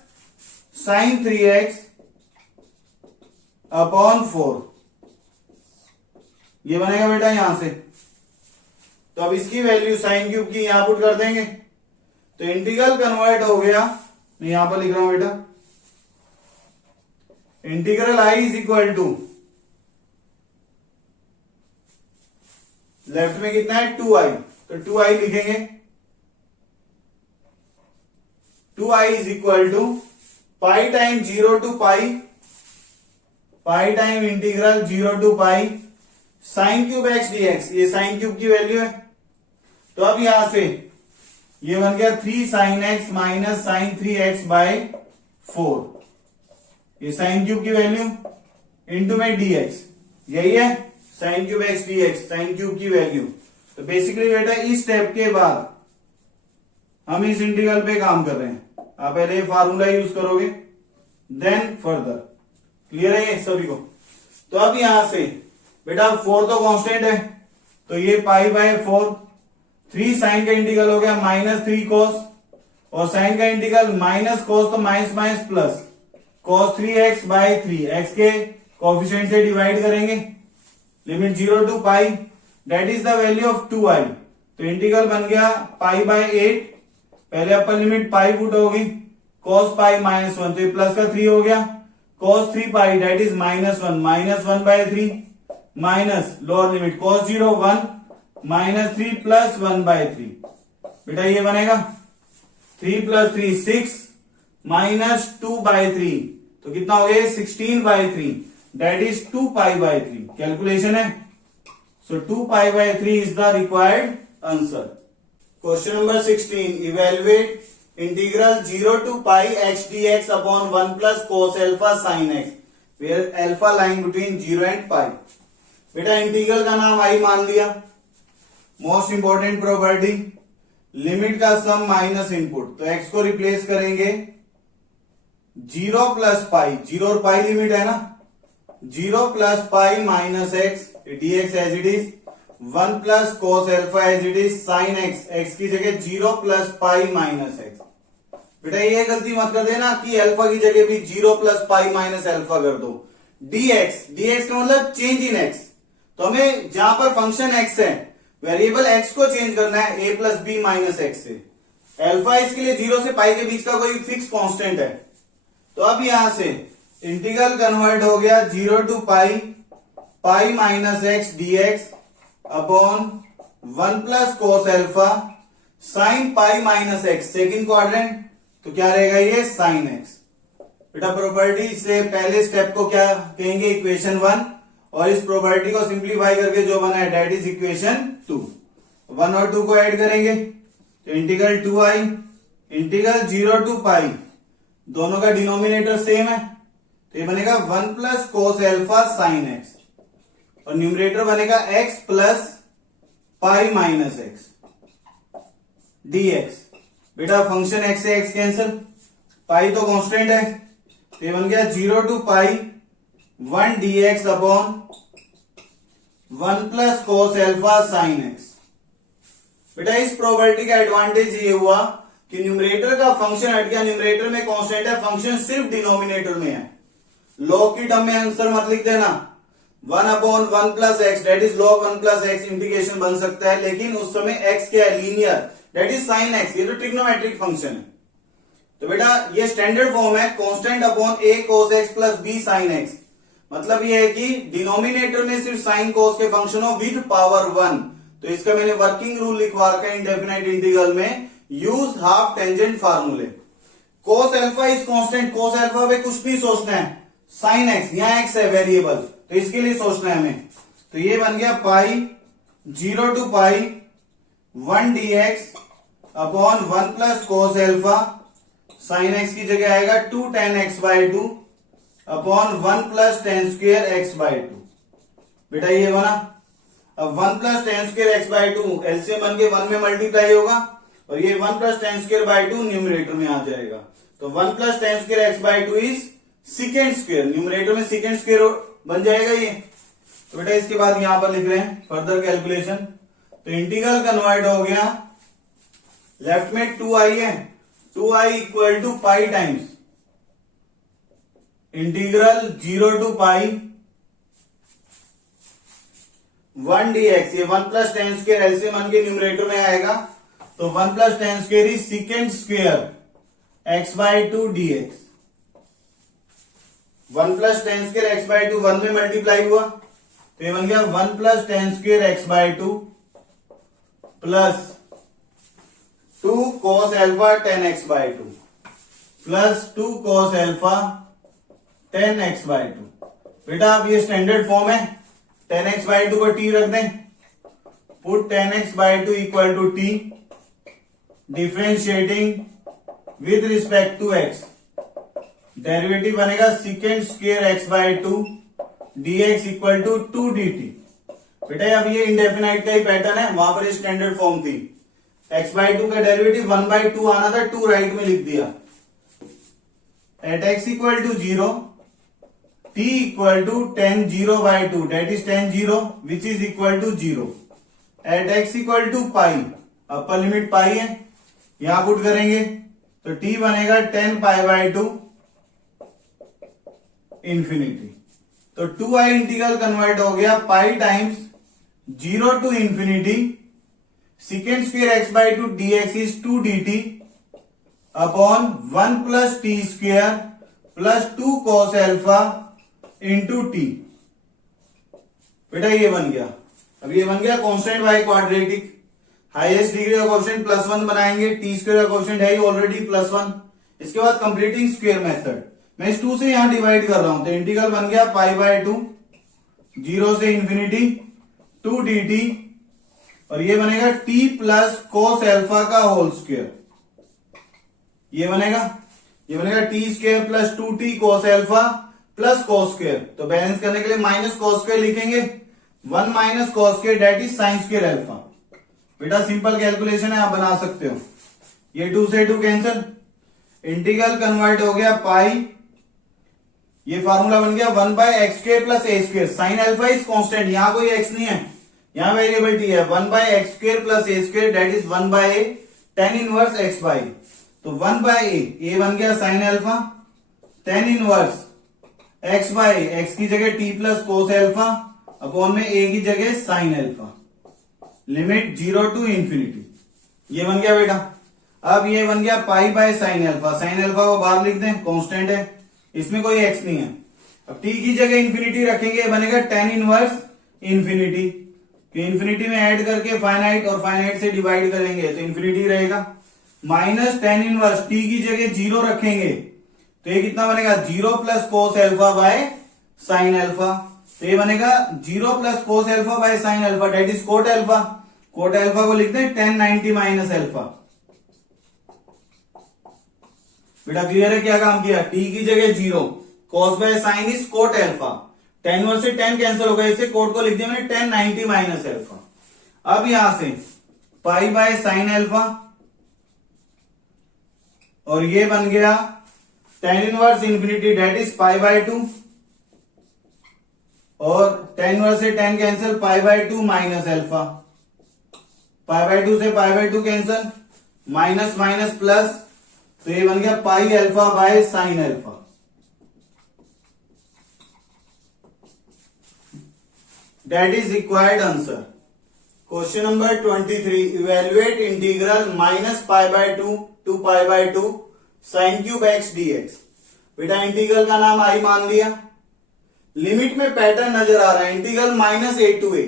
sine 3x upon 4। ये बनेगा बेटा यहां से। तो अब इसकी वैल्यू साइन क्यूब की यहां पुट कर देंगे, तो इंटीग्रल कन्वर्ट हो गया। मैं यहां पर लिख रहा हूं बेटा, integral I is equal to, left में कितना है 2i, तो 2i लिखेंगे। 2i is equal to pi time 0 to pi, pi time integral 0 to pi sine cube x dx. ये साइन क्यूब की वैल्यू है। तो अब यहां से ये बन गया 3 sine x minus sine 3x by 4। ये साइन क्यूब की वैल्यू इंटू में dx, यही है sine cube x dx, sign cube की वैल्यू। तो बेसिकली बेटा इस स्टेप के बाद हम इस इंटीग्रल पे काम कर रहे हैं। आप पहले ये फार्मूला यूज करोगे, देन फर्दर। क्लियर है ये सभी को? तो अब यहां से बेटा 4 तो कांस्टेंट है, तो ये पाई बाय 4, 3 साइन का इंटीग्रल हो गया माइनस 3 कॉस, और साइन का इंटीग्रल माइनस कॉस तो minus minus plus cos 3x by 3, x के कोफिशिएंट से डिवाइड करेंगे, limit 0 to pi, that is the value of 2i। तो इंटीग्रल बन गया पाई बाय 8, पहले अपर लिमिट पाई पुट होगी, कॉस पाई माइनस 1, तो ये प्लस का 3 हो गया, cos 3 pi that is minus 1, minus 1 by 3 minus lower limit cos 0 1 minus 3 plus 1 by 3। बेटा ये बनेगा 3 प्लस 3 6 माइनस 2 बाय 3, तो कितना हो गया 16 by 3, that is 2 pi by 3। Calculation है, so 2 pi by 3 is the required answer. Question number 16, evaluate integral 0 to pi x dx upon 1 plus cos alpha sin x, where alpha lies between 0 and pi. बेटा integral का नाम I मान लिया। Most important property, limit का sum minus input, तो x को replace करेंगे 0 plus पाई, 0 और पाई लिमिट है ना, 0 plus pi minus x dx as it is, 1 plus cos alpha as it is sine x, x की जगह 0 प्लस पाई माइनस एक्स। बेटा ये गलती मत कर देना कि अल्फा की जगह भी 0 प्लस पाई माइनस अल्फा कर दो। dx, dx का मतलब चेंज इन x, तो हमें जहां पर फंक्शन x है वेरिएबल x को चेंज करना है a plus b minus x से। अल्फा इसके लिए 0 से पाई के बीच का कोई फिक्स कांस्टेंट है। तो अब यहां से इंटीग्रल कन्वर्ट हो गया 0 to pi, pi minus x dx upon 1 plus cos alpha sine pi minus x, second quadrant, तो क्या रहेगा ये साइन एक्स। बेटा प्रॉपर्टी से पहले स्टेप को क्या कहेंगे, इक्वेशन 1, और इस प्रॉपर्टी को सिंप्लीफाई करके जो बना है दैट इज इक्वेशन 2। 1 और 2 को ऐड करेंगे, तो इंटीग्रल 2i, इंटीग्रल 0 टू पाई, दोनों का डिनोमिनेटर सेम है, तो ये बनेगा 1 plus cos alpha sine x, और न्यूमरेटर बनेगा x plus pi minus x dx। बेटा फंक्शन x से x कैंसिल, पाई तो कांस्टेंट है, तो ये बन गया 0 to pi 1 dx upon 1 plus cos alpha sine x. बेटा इस प्रॉपर्टी का एडवांटेज ये हुआ कि न्यूमरेटर का फंक्शन हट गया, न्यूमरेटर में कांस्टेंट है, फंक्शन सिर्फ डिनोमिनेटर में है। लॉग की टर्म में आंसर मत लिख देना, 1 upon 1 plus x that is log 1 plus x integration बन सकता है, लेकिन उस समय x क्या है, linear, that is sine x, ये तो ट्रिग्नोमेट्रिक फंक्शन है। तो बेटा ये स्टैंडर्ड फॉर्म है, constant upon a cos x plus b sin x, मतलब ये है कि डिनोमिनेटर में सिर्फ साइन कोस के फंक्शन हो विद पावर 1। तो इसका मैंने वर्किंग रूल लिखवा रखा है इंडेफिनाइट इंटीग्रल में, यूज हाफ टेंजेंट फार्मूले। Cos alpha is constant, cos alpha पे कुछ नहीं सोचना है, साइन एक्स, यहां एक्स है वेरिएबल, तो इसके लिए सोचना है हमें। तो ये बन गया पाई 0 to pi 1 dx upon 1 plus cos alpha sine x की जगह आएगा 2 tan x by 2 upon 1 plus ten square x by 2। बेटा ये बना। अब 1 plus ten square x by 2 LCM बन के 1 में मल्टीप्लाई होगा और ये 1 plus ten square by 2 numerator में आ जाएगा। तो 1 plus ten square x by 2 is second square, numerator में सेकेंड स्क्वेयर बन जाएगा ये। तो बेटा इसके बाद यहां पर लिख रहे हैं फर्दर कैलकुलेशन। तो इंटीग्रल कन्वर्ट हो गया, लेफ्ट में 2i है, 2i equal to pi times integral 0 to pi 1 dx, ये 1 प्लस टेन स्क्वेयर एलसीएम बन के न्यूमरेटर में आएगा। तो 1 plus ten square is second square x by 2 dx। 1 plus ten square x by 2 1 में मल्टीप्लाई हुआ तो ये बन गया 1 plus ten square x by 2 plus 2 cos alpha 10x by 2 plus 2 cos alpha 10x by 2। बेटा अब ये स्टैंडर्ड फॉर्म है, 10x बाई 2 को t रख दें, put 10x by 2 equal to t, differentiating with respect to x, derivative बनेगा second square x by 2 dx equal to 2 dt। बेटा अब ये इंडेफिनाइट का ही पैटर्न है, वहां पर स्टैंडर्ड फॉर्म थी, x बाई 2 का डेरिवेटिव 1 बाई 2 आना था, 2 राइट में लिख दिया। At x equal to 0 t equal to tan 0 by 2 that is tan 0 which is equal to 0 at x equal to pi, upper limit pi है, यहां put करेंगे तो t बनेगा 10 पाई बाई 2 इंफिनिटी। तो 2i इंटीग्रल कन्वर्ट हो गया pi times 0 to infinity second square x by 2 dx is 2 dt upon 1 plus t square plus 2 cos alpha into t. बेटा ये बन गया, अब ये बन गया constant by quadratic, highest degree का कोएफिशिएंट +1 बनाएंगे, टी स्क्वेयर का कोएफिशिएंट है ही ऑलरेडी +1। इसके बाद कंप्लीटिंग स्क्वेयर मेथड, मैं इस 2 से यहां डिवाइड कर रहा हूं तो इंटीग्रल बन गया पाई बाय 2 0 से इंफिनिटी 2 dt और ये बनेगा t प्लस कोस एल्फा का होल स्क्वेयर। ये बनेगा t square plus 2t cos alpha plus cos square. तो बैलेंस करने के लिए माइनस कोस स्क्वेयर लिखेंगे, 1 minus cos square that is sine square alpha. बेटा सिंपल कैलकुलेशन है, आप बना सकते हो। ये 2 से 2 कैंसिल, इंटीग्रल कन्वर्ट हो गया पाई, ये फार्मूला बन गया 1 by x square plus a square. Sine alpha is constant, यहां कोई एक्स नहीं है, यहां वेरिएबल टी है। 1 by x square plus a square that is 1 by a tan inverse x by. तो 1 बाय ए बन गया sine alpha, tan inverse x by, x की जगह t plus cos alpha upon में ए की जगह sine alpha, limit 0 to infinity. ये बन गया बेटा। अब ये बन गया pi by sine alpha, sine alpha को बाहर लिख दें, कांस्टेंट है, इसमें कोई एक्स नहीं है। अब टी की जगह इंफिनिटी रखेंगे, बनेगा tan इनवर्स इंफिनिटी, कि इंफिनिटी में ऐड करके फाइनाइट और फाइनाइट से डिवाइड करेंगे तो इंफिनिटी रहेगा, माइनस tan इनवर्स टी की जगह 0 रखेंगे तो ये कितना बनेगा 0 plus cos alpha by sine alpha. तो ये बनेगा 0 plus cos alpha by sine alpha that is cot alpha. Cot alpha को लिखते हैं tan 90 माइनस एल्फा। बेटा क्लियर है क्या काम किया, टी की जगह 0, cos by sine is cot alpha, tan verse से tan कैंसिल हो गया, इसे कोट को लिख दिया मैंने tan 90 माइनस एल्फा। अब यहां से पाई बाय साइन एल्फा और ये बन गया tan inverse infinity that is pi by 2 और tan वर्स से tan cancel, pi by 2 minus alpha, pi by 2 से pi by 2 cancel, minus minus plus, तो ये बन गया pi alpha by sine alpha. That is required answer. Question number 23. Evaluate integral minus pi by 2 to pi by 2 sin cube x dx. बेटा integral का नाम I मान लिया, limit में पैटर्न नजर आ रहा है, integral minus a to a,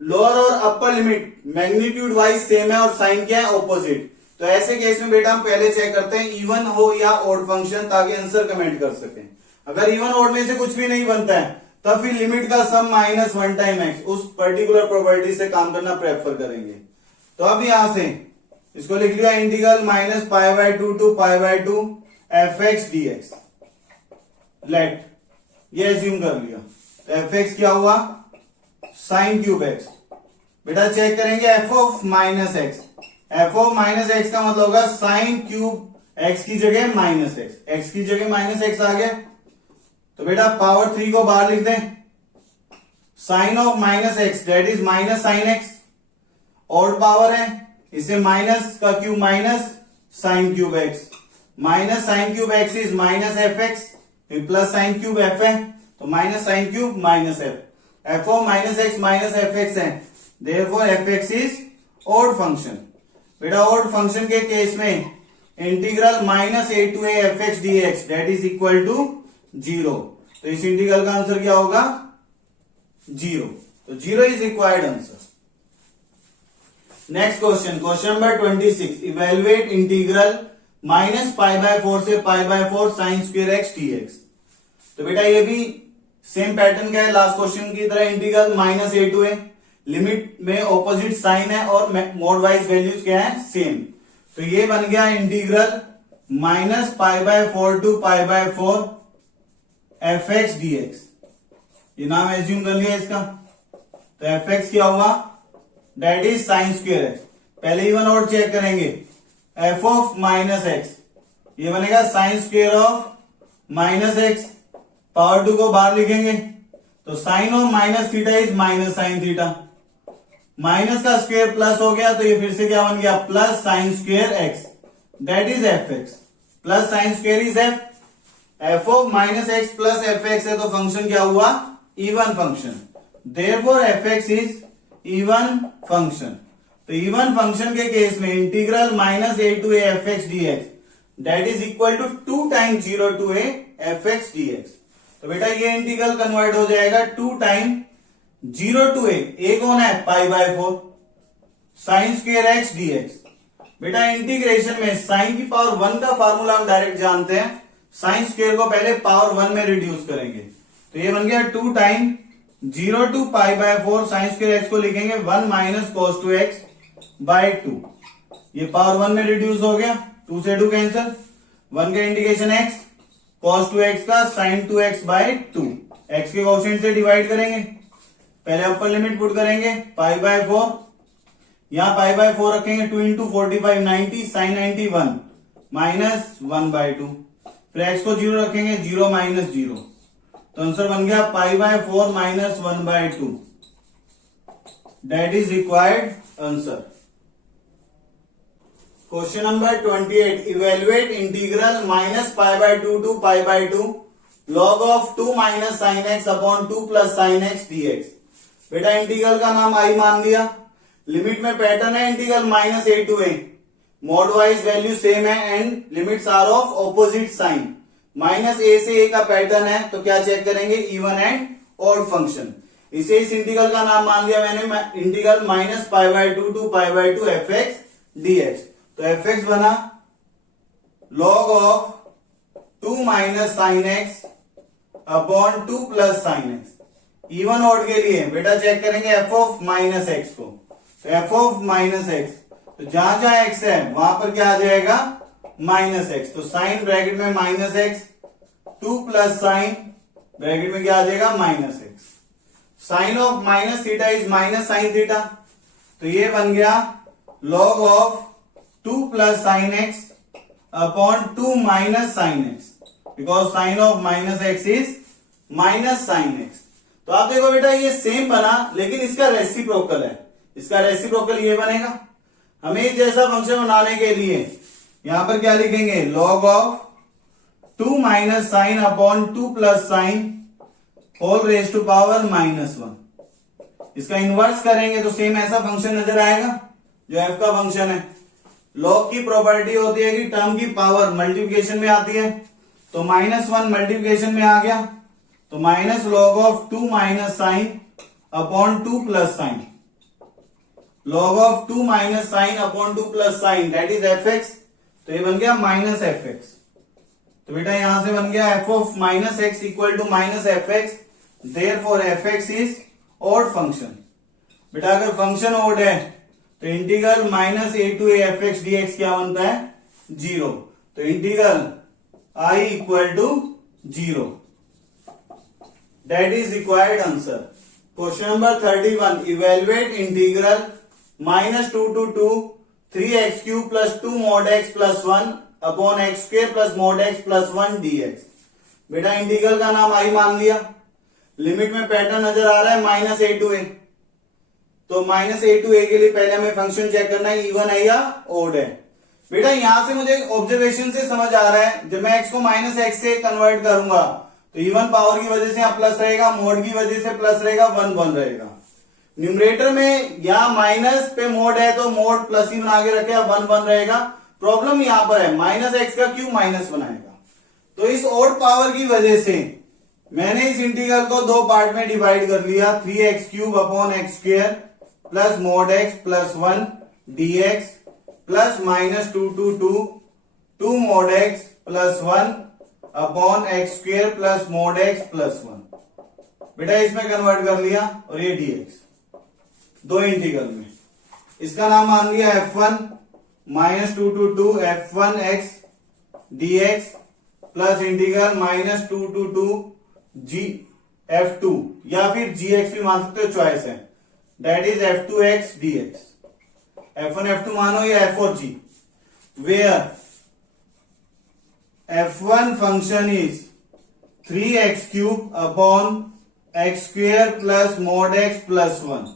lower और upper limit magnitude wise same है और साइन क्या है ऑपोजिट। तो ऐसे केस में बेटा हम पहले चेक करते हैं इवन हो या ऑड फंक्शन, ताकि आंसर कमेंट कर सकें। अगर इवन ऑड में से कुछ भी नहीं बनता है तब फिर लिमिट का sum minus one time x, उस पर्टिकुलर प्रॉपर्टी से काम करना प्रेफर करेंगे। तो अब यहां से इसको लिख लिया integral minus pi by two to pi by two f x d x. Let ये एज्यूम कर लिया, तो एफ एक्स क्या हुआ, साइन क्यूब एक्स। बेटा चेक करेंगे f of minus x, f of minus x का मतलब होगा साइन क्यूब एक्स की जगह माइनस एक्स, एक्स की जगह माइनस एक्स आ गया। तो बेटा पावर 3 को बाहर लिख दें, sine of minus x that is minus sine x, odd power है, इसे माइनस का क्यूब minus sine cube x, minus sine cube x is minus f x, फिर प्लस साइन क्यूब एफ है, तो minus sine cube minus f, f of minus x minus f x है, therefore f x is odd function. बेटा odd function के case में integral minus a to a f x d x that is equal to 0। तो इस integral का answer क्या होगा, 0। तो 0 is required answer. Next question, question number 26, evaluate integral minus pi by 4 से pi by 4 sine square x d x. तो बेटा ये भी सेम पैटर्न का है लास्ट क्वेश्चन की तरह, integral minus a to a, limit में ऑपोजिट साइन है और मोड वाइज वैल्यूज क्या है, सेम। तो ये बन गया integral minus pi by 4 to pi by 4 f x d x, ये नाम एज्यूम कर लिया इसका। तो एफ एक्स क्या हुआ, that is sine square x. पहले इवन और चेक करेंगे, एफ ऑफ माइनस एक्स, ये बनेगा sine square of minus x, power 2 को बाहर लिखेंगे, तो sine of minus theta is minus sine theta, minus का स्क्वायर प्लस हो गया, तो ये फिर से क्या बन गया, plus sine square x, that is f x, plus sine square is f, f of minus x plus F x है, तो फंक्शन क्या हुआ, even function, therefore f x is even function. तो इवन फंक्शन के case में integral minus a to a f x d x that is equal to 2 time 0 to a f x d x. तो बेटा ये integral convert हो जाएगा 2 time 0 to ए कौन है, पाई by 4 sine square x d x. बेटा integration में sign की पावर 1 का फार्मूला हम डायरेक्ट जानते हैं, साइन स्क्वायर को पहले पावर 1 में रिड्यूस करेंगे, तो ये बन गया 2 time 0 to pi by 4 sine square x को लिखेंगे 1 माइनस कॉस 2 एक्स बाय 2, ये पावर 1 में रिड्यूस हो गया, 2 से 2 कैंसिल, 1 का इंडिकेशन एक्स, कॉस 2 एक्स का साइन 2 एक्स बाय 2, एक्स के कोएफिशिएंट से डिवाइड करेंगे, पहले अपर लिमिट पुट करेंगे पाई बाय 4, यहां पाई बाय 4 रखेंगे, 2 इंटू 45 90 साइन 91 माइनस 1 बाय 2, फिर एक्स को 0 रखेंगे, 0 माइनस 0, तो आंसर बन गया pi by 4 minus 1 by 2, that is required answer. Question number 28, evaluate integral minus pi by 2 to pi by 2 log of 2 minus sine x upon 2 plus sine x d x. बेटा integral का नाम I मान लिया, limit में pattern है integral minus a to a, mod wise value same है and limits are of opposite sign, minus a से ए का पैटर्न है, तो क्या चेक करेंगे, इवन एंड ऑड फंक्शन। इसे इस इंटीग्रल का नाम मान लिया मैंने, integral minus pi by 2 to pi by 2 f x d x. तो एफ एक्स बना log of 2 minus sine x upon 2 plus sine x. Even odd के लिए बेटा चेक करेंगे एफ ऑफ माइनस एक्स को, तो एफ ऑफ माइनस एक्स, तो जहां जहां एक्स है वहां पर क्या आ जाएगा, माइनस एक्स, तो साइन ब्रैकेट में minus x, 2 plus sine bracket में क्या आ जाएगा, minus x, sine of minus theta is minus sine theta, तो ये बन गया log of 2 plus sine x upon 2 minus sine x, because sine of minus x is minus sine x. तो आप देखो बेटा ये सेम बना, लेकिन इसका रेसिप्रोकल है, इसका रेसिप्रोकल ये बनेगा। हमें इस जैसा फंक्शन बनाने के लिए यहां पर क्या लिखेंगे, log of 2 minus sine upon 2 plus sine whole raise to power minus 1। इसका इनवर्स करेंगे तो सेम ऐसा फंक्शन नजर आएगा जो एफ का फंक्शन है। लॉग की प्रॉपर्टी होती है कि टर्म की पावर मल्टीप्लिकेशन में आती है, तो माइनस 1 मल्टीप्लिकेशन में आ गया, तो minus log of 2 minus sine upon 2 plus sign, log of 2 minus sine upon 2 plus sign that is f x, तो ये बन गया माइनस एफ एक्स। तो बेटा यहां से बन गया f of minus x equal to minus f x, therefore f x is odd function. बेटा अगर फंक्शन ऑड है तो integral minus a to a f x d x क्या बनता है, 0। तो integral I equal to 0, that is required answer. Question number 31, evaluate integral -2 to 2 3x³ + 2 mod x + 1 upon x² + mod x + 1 dx। बेटा integral का नाम I मान लिया, limit में पैटर्न नजर आ रहा है -a to a, तो -a to a के लिए पहले हमें फंक्शन चेक करना है इवन है या ओड है। बेटा यहां से मुझे ऑब्जर्वेशन से समझ आ रहा है, जब मैं x को -x से कन्वर्ट करूंगा तो इवन पावर की वजह से यहां प्लस रहेगा, मोड की वजह से प्लस रहेगा, 1 1 रहेगा। न्यूमरेटर में यहां माइनस पे मोड है तो मोड प्लस ही बना के रखे, 1 1 रहेगा। प्रॉब्लम यहां पर है -x का क्यूब माइनस बनाएगा, तो इस ओड पावर की वजह से मैंने इस इंटीग्रल को दो पार्ट में डिवाइड कर लिया, 3x³ upon x² plus mod x + 1 dx plus -2 to 2 mod x + 1 upon x² plus mod x + 1। बेटा इसमें कन्वर्ट कर लिया और ये dx दो इंटीग्रल में, इसका नाम मान लिया f1 -2 to 2 f1x dx plus integral -2 to 2 g f2 या फिर gx भी मान सकते हो, चॉइस है, that is f2x dx। f1 f2 मानो ये f और g, where f1 function is 3x³ upon x² plus mod x + 1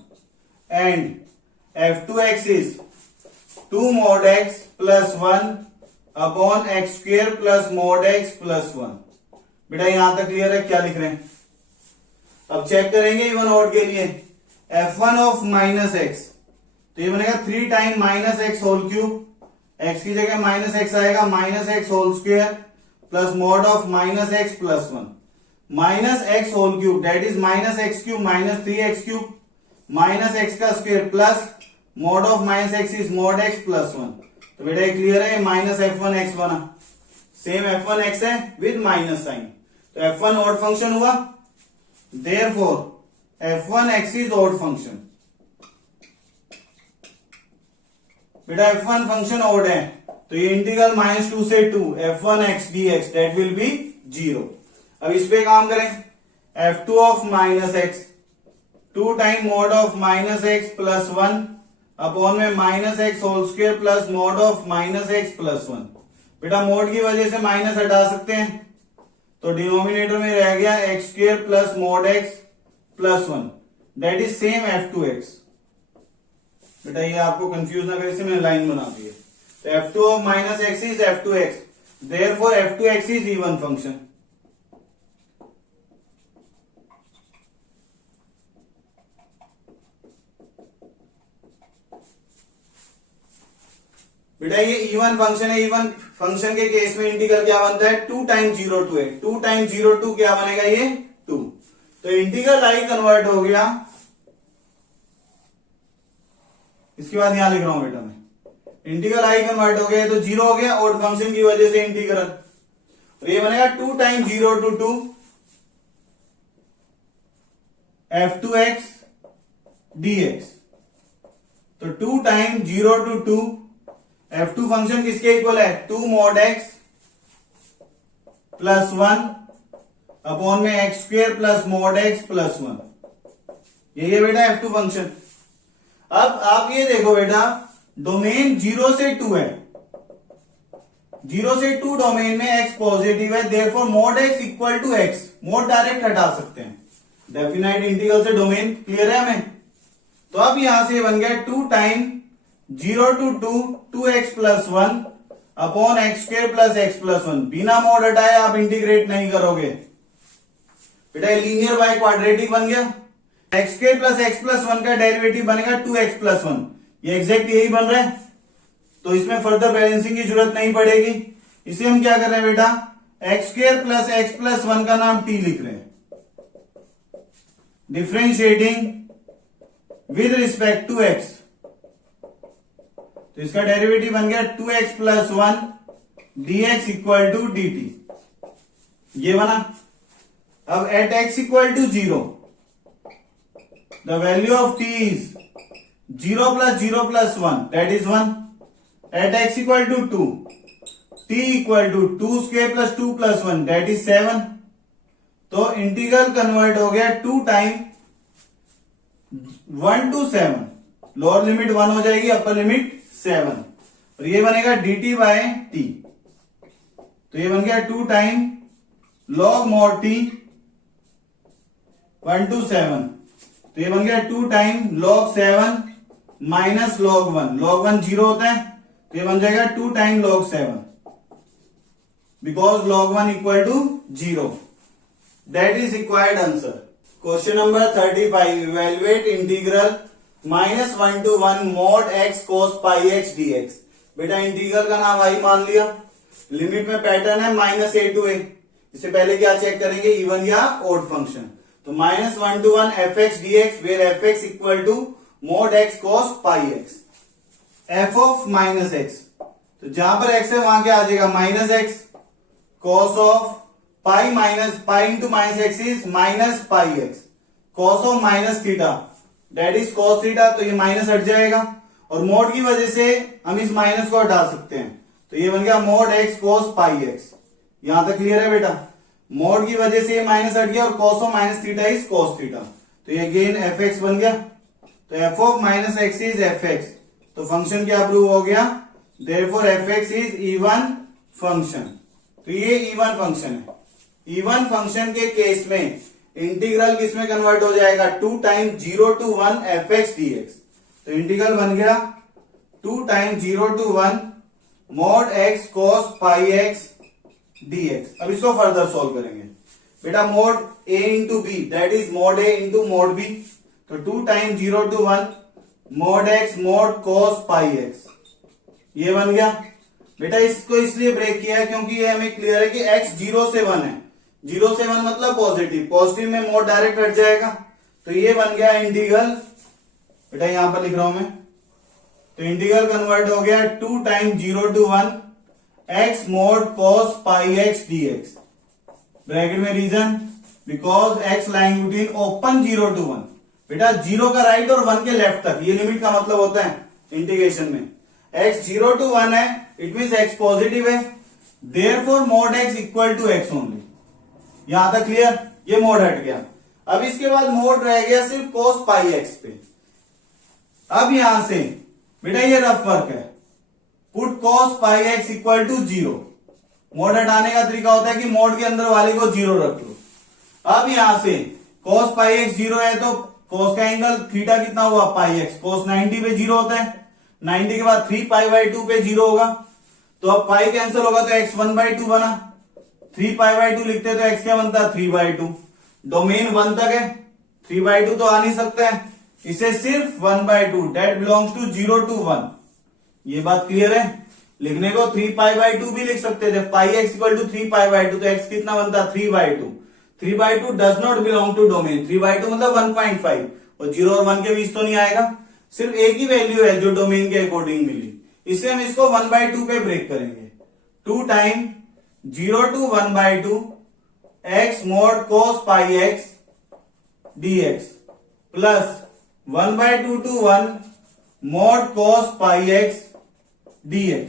and f2x is 2 mod x + 1 upon x² plus mod x + 1। बेटा यहां तक क्लियर है, क्या लिख रहे हैं? अब चेक करेंगे इवन ऑड के लिए, f1 ऑफ -x तो ये बनेगा 3 time -x whole cube, x की जगह -x आएगा, -x whole square plus mod of -x + 1 -x whole cube that is -x³ - 3x³ -x का square plus mod of -x is mod x + 1। तो बेटा ये क्लियर है, -f1x बना, same f1x है विद माइनस साइन, तो f1 odd function हुआ, therefore f1x is odd function. बेटा f1 फंक्शन ऑड है तो ये इंटीग्रल -2 से 2 f1x dx that will B 0। अब इस पे काम करें, f2 of -x 2 time mod of -x + 1 upon में -x whole square plus mod of -x + 1। बेटा मोड की वजह से माइनस हटा सकते हैं, तो डिनोमिनेटर में रह गया x² plus mod x + 1 that is same f2x। बेटा ये आपको कंफ्यूज ना करे, इसे मैंने लाइन बना दी है, तो f2 of -x is f2x, therefore f2x is even function. बेटा ये इवन फंक्शन है, इवन फंक्शन के केस में इंटीग्रल क्या बनता है, 2 time 0 to a, 2 time 0 to क्या बनेगा, ये 2। तो इंटीग्रल I कन्वर्ट हो गया, इसके बाद यहां लिख रहा हूं बेटा मैं, इंटीग्रल I कन्वर्ट हो गया तो 0 हो गया, और फंक्शन की वजह से इंटीग्रल, तो ये बनेगा 2 टाइम 0 to 2 f2x dx। तो 2 टाइम 0 to 2 f2 फंक्शन किसके इक्वल है, 2 mod x + 1 अपॉन में x² प्लस mod x + 1, यही है बेटा f2 फंक्शन। अब आप ये देखो बेटा, डोमेन 0 से 2 है, 0 से 2 डोमेन में x पॉजिटिव है, therefore mod x equal to x, mod direct हटा सकते हैं, डेफिनाइट इंटीग्रल से डोमेन क्लियर है हमें। तो अब यहां से बन गया 2 time 0 to 2 2x + 1 upon x² plus x + 1, बिना मोड हटाए आप इंटीग्रेट नहीं करोगे बेटा, लीनियर बाय क्वाड्रेटिक बन गया, x² प्लस x + 1 का डेरिवेटिव बनेगा 2x + 1, ये एग्जैक्ट यही बन रहा है, तो इसमें फर्दर बैलेंसिंग की जरूरत नहीं पड़ेगी। इसे हम क्या कर रहे हैं बेटा, x² प्लस x + 1 का नाम t लिख रहे हैं, differentiating with respect to x, तो इसका डेरिवेटिव बन गया 2x + 1 dx = dt, ये बना। अब at x equal to 0 the value of t is 0 plus 0 plus 1 that is 1. At x equal to 2 t equal to 2 square plus 2 plus 1 that is 7. तो integral convert हो गया 2 time 1 to 7. Lower limit 1 हो जाएगी, upper limit 7. और ये बनेगा dt bye T. तो ये बन गया 2 time log mod t 1 to 7. तो ये बन गया 2 time log 7 minus log 1. log 1 0 होता है, तो ये बन जाएगा 2 time log 7 because log 1 equal to 0. That is required answer. Question number 35. Evaluate integral -1 to 1 mod x cos pi x dx. बेटा इंटीग्रल का नाम आई मान लिया, लिमिट में पैटर्न है -a to a. इससे पहले क्या चेक करेंगे, इवन या ओड फंक्शन. तो -1 to 1 fx dx where fx equal to mod x cos pi x. f of minus x, तो जहां पर x है वहां क्या आ जाएगा minus x. cos of pi minus pi into minus x is minus pi x. Cos of minus theta that is cos theta. तो ये माइनस हट जाएगा और मोड की वजह से हम इस माइनस को हटा सकते हैं. तो ये बन गया mode x cos pi x. यहां तक क्लियर है बेटा. मोड की वजह से ये माइनस हट गया और cos of minus theta is cos theta. तो ये अगेन एफ एक्स बन गया. तो F of minus x is f x. तो फंक्शन क्या प्रूव हो गया, therefore f x is even function. तो ये इवन फंक्शन है. इवन फंक्शन के केस में इंटीग्रल किसमें कन्वर्ट हो जाएगा, 2 time 0 to 1 F x d x. तो इंटीग्रल बन गया 2 time 0 to 1 mod x cos pi x dx. अब इसको फर्दर सॉल्व करेंगे बेटा. mod a into b that is mod a into mod b. तो 2 time 0 to 1 mod x mod cos pi x. ये बन गया बेटा. इसको इसलिए ब्रेक किया है क्योंकि ये हमें क्लियर है कि x 0 से 1 है. 0 से 1 मतलब पॉजिटिव. पॉजिटिव में मोड डायरेक्ट हट जाएगा. तो ये बन गया इंटीग्रल बेटा, यहां पर लिख रहा हूं मैं. तो इंटीग्रल कन्वर्ट हो गया 2 time 0 to 1 x mod cos pi x dx. Bracket में reason because x lying between open 0 to 1. बेटा 0 का राइट और 1 के लेफ्ट तक, ये लिमिट का मतलब होता है इंटीग्रेशन में. x 0 to 1 है, इट मीन x पॉजिटिव है, therefore mod x equal to x only. यहां तक क्लियर. ये मोड हट गया. अब इसके बाद मोड रह गया सिर्फ cos पाई x पे. अब यहां से बेटा ये रफ वर्क है. Put cos pi x equal to 0. Mod हटाने का तरीका होता है कि मोड के अंदर वाले को 0 रख लो. अब यहां से cos पाई x 0 है तो cos का एंगल थीटा कितना हुआ पाई x. cos 90 पे 0 होता है. 90 के बाद 3 पाई बाई 2 पे 0 होगा. तो अब पाई कैंसिल होगा तो x 1/2 बना. 3 पाई बाई 2 लिखते तो x क्या बनता है 3/2. डोमेन 1 तक है, 3/2 तो आ नहीं सकता है. इसे सिर्फ 1/2 डेट बिलोंग्स टू 0 to 1. ये बात क्लियर है. लिखने को 3 पाई बाई 2 भी लिख सकते थे. Pi x equal to 3 pi by 2 तो x कितना बनता है 3/2. 3/2 does not belong to domain. 3/2 मतलब 1.5 और 0 और 1 के बीच तो नहीं आएगा. सिर्फ एक ही वैल्यू है जो डोमेन के अकॉर्डिंग मिली. इससे हम इसको 1/2 पे ब्रेक करेंगे. 2 time 0 to 1/2 x mod cos pi x dx plus 1/2 to 1 mod cos pi x dx.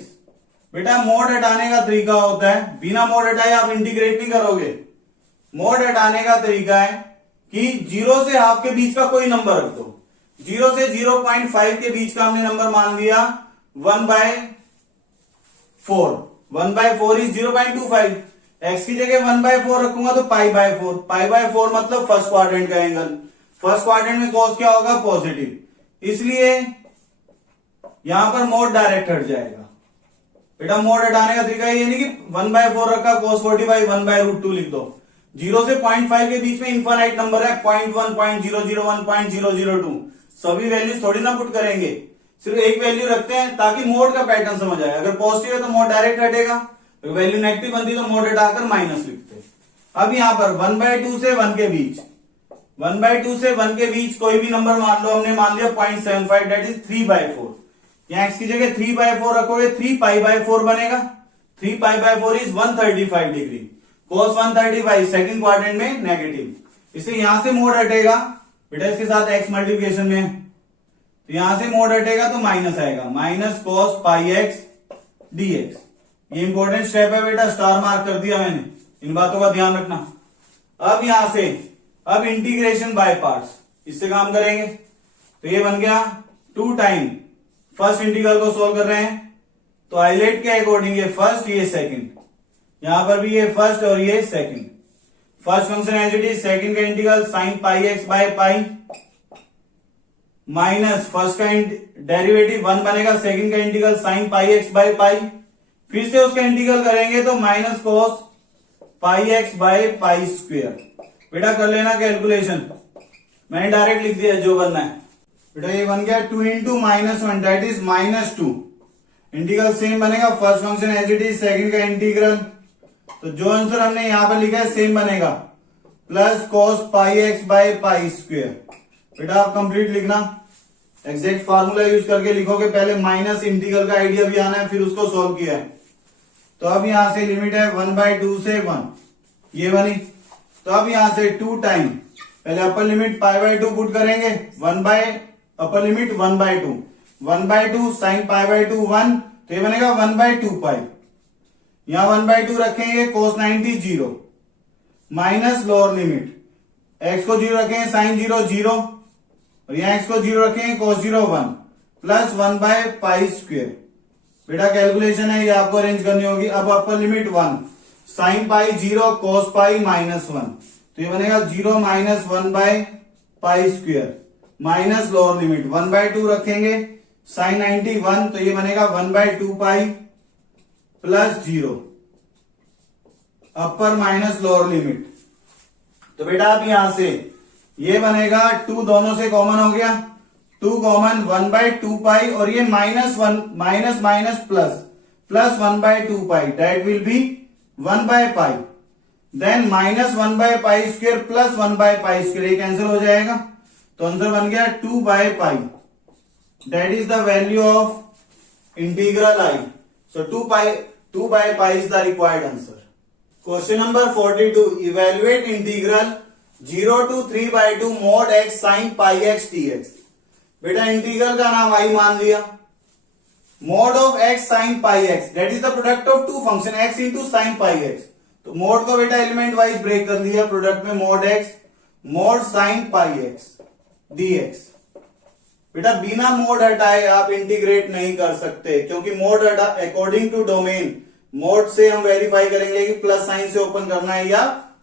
बेटा मोड हटाने का तरीका होता है, बिना मोड हटाए आप इंटीग्रेट नहीं करोगे. मोड हटाने का तरीका है कि 0 से हाफ के बीच का कोई नंबर रख दो. 0 से 0.5 के बीच का हमने नंबर मान लिया 1/4. 1/4 इज 0.25. x की जगह 1/4 रखूंगा तो π/4. π/4 मतलब फर्स्ट क्वाड्रेंट का एंगल. फर्स्ट क्वाड्रेंट में cos क्या होगा पॉजिटिव, इसलिए यहां पर मोड डायरेक्ट हट जाएगा. बेटा मोड हटाने का तरीका ये नहीं कि 1/4 रखा cos 45 1/√2 लिख दो. 0 से 0.5 के बीच में इनफाइनाइट नंबर है 0.1 0.001 0.002. सभी वैल्यूज थोड़ी ना पुट करेंगे, सिर्फ एक वैल्यू रखते हैं ताकि मोड का पैटर्न समझ आए. अगर पॉजिटिव है तो मोड डायरेक्ट हटेगा, तो वैल्यू नेगेटिव बनती तो मोड हटाकर माइनस लिखते. अब यहां पर 1/2 से 1 के बीच, 1/2 से 1 के बीच कोई भी नंबर मान लो. हमने मान लिया 0.75 दैट इज 3/4. यहां x की जगह 3/4 रखोगे 3 π/4 बनेगा. 3 π/4 is 135 degree. cos 135 second quadrant में नेगेटिव, इसे यहां से मोड हटेगा बेटा, इसके साथ x मल्टीप्लिकेशन में, तो यहां से मोड हटेगा तो माइनस आएगा, minus cos pi x dx। ये इंपॉर्टेंट स्टेप है बेटा, स्टार मार्क कर दिया मैंने, इन बातों का ध्यान रखना। अब यहां से अब इंटीग्रेशन बाय पार्ट्स, इससे काम करेंगे, तो ये बन गया 2 टाइम फर्स्ट इंटीग्रल को सोल्व कर रहे हैं, तो हाईलाइट के अकॉर्डिंग ये फर्स्ट ये सेकंड, यहां पर भी ये फर्स्ट और ये second. First function as it is, second का integral sine pi x by pi minus first का डेरिवेटिव 1 बनेगा, सेकंड का integral sine pi x by pi, फिर से उसका इंटीग्रल करेंगे तो minus cos pi x by pi square. बेटा कर लेना कैलकुलेशन, मैंने डायरेक्ट लिख दिया जो बनना है। बेटा ये बन गया 2 into minus 1 that is -2। Integral same बनेगा, first function as it is, second का इंटीग्रल, तो जो आंसर हमने यहां पर लिखा है सेम बनेगा, plus cos pi x by pi square. बेटा आप कंप्लीट लिखना, एग्जैक्ट फार्मूला यूज करके लिखोगे, पहले माइनस इंटीग्रल का आइडिया भी आना है, फिर उसको सोल्व किया है। तो अब यहां से लिमिट है 1/2 से 1, ये बनी। तो अब यहां से 2 टाइम, पहले अपर लिमिट π/2 पुट करेंगे, अपर लिमिट 1/2, 1/2 साइन π/2 1, तो ये बनेगा 1/2 पाई। यहां 1/2 रखेंगे, cos 90 0, minus lower limit, x को 0 रखेंगे, साइन 0 0, और यहां x को 0 रखेंगे, cos 0 1, प्लस 1/पाई स्क्वायर। बेटा कैलकुलेशन है, ये आपको अरेंज करनी होगी। अब upper limit 1, sine pi 0, cos पाई -1, तो ये बनेगा 0 माइनस 1/पाई स्क्वायर, माइनस लोअर लिमिट 1/2 रखेंगे, साइन 90 1, तो ये बनेगा 1/2 pi plus 0, upper minus lower limit. तो बेटा अब यहां से ये बनेगा 2 दोनों से कॉमन हो गया, 2 कॉमन 1/2 पाई, और ये -1 minus minus plus 1/2 pi, that will be 1/पाई, देन माइनस 1/पाई स्क्वायर प्लस 1/पाई स्क्वायर, ये कैंसिल हो जाएगा, तो आंसर बन गया 2/पाई, that is the value of integral I. So 2/पाई is the required answer. Question number 42, evaluate integral 0 to 3/2 mod x sin pi x dx। बेटा इंटीग्रल का नाम आई मान लिया, mod of x sin pi x, that is the product of two function x into sine pi x। तो mod को बेटा element wise break कर लिया, प्रोडक्ट में mod x, mod sin pi x dx। बेटा बिना मोड हटाए आप इंटीग्रेट नहीं कर सकते, क्योंकि mod according to domain, mod से हम वेरीफाई करेंगे कि प्लस साइन से ओपन करना है या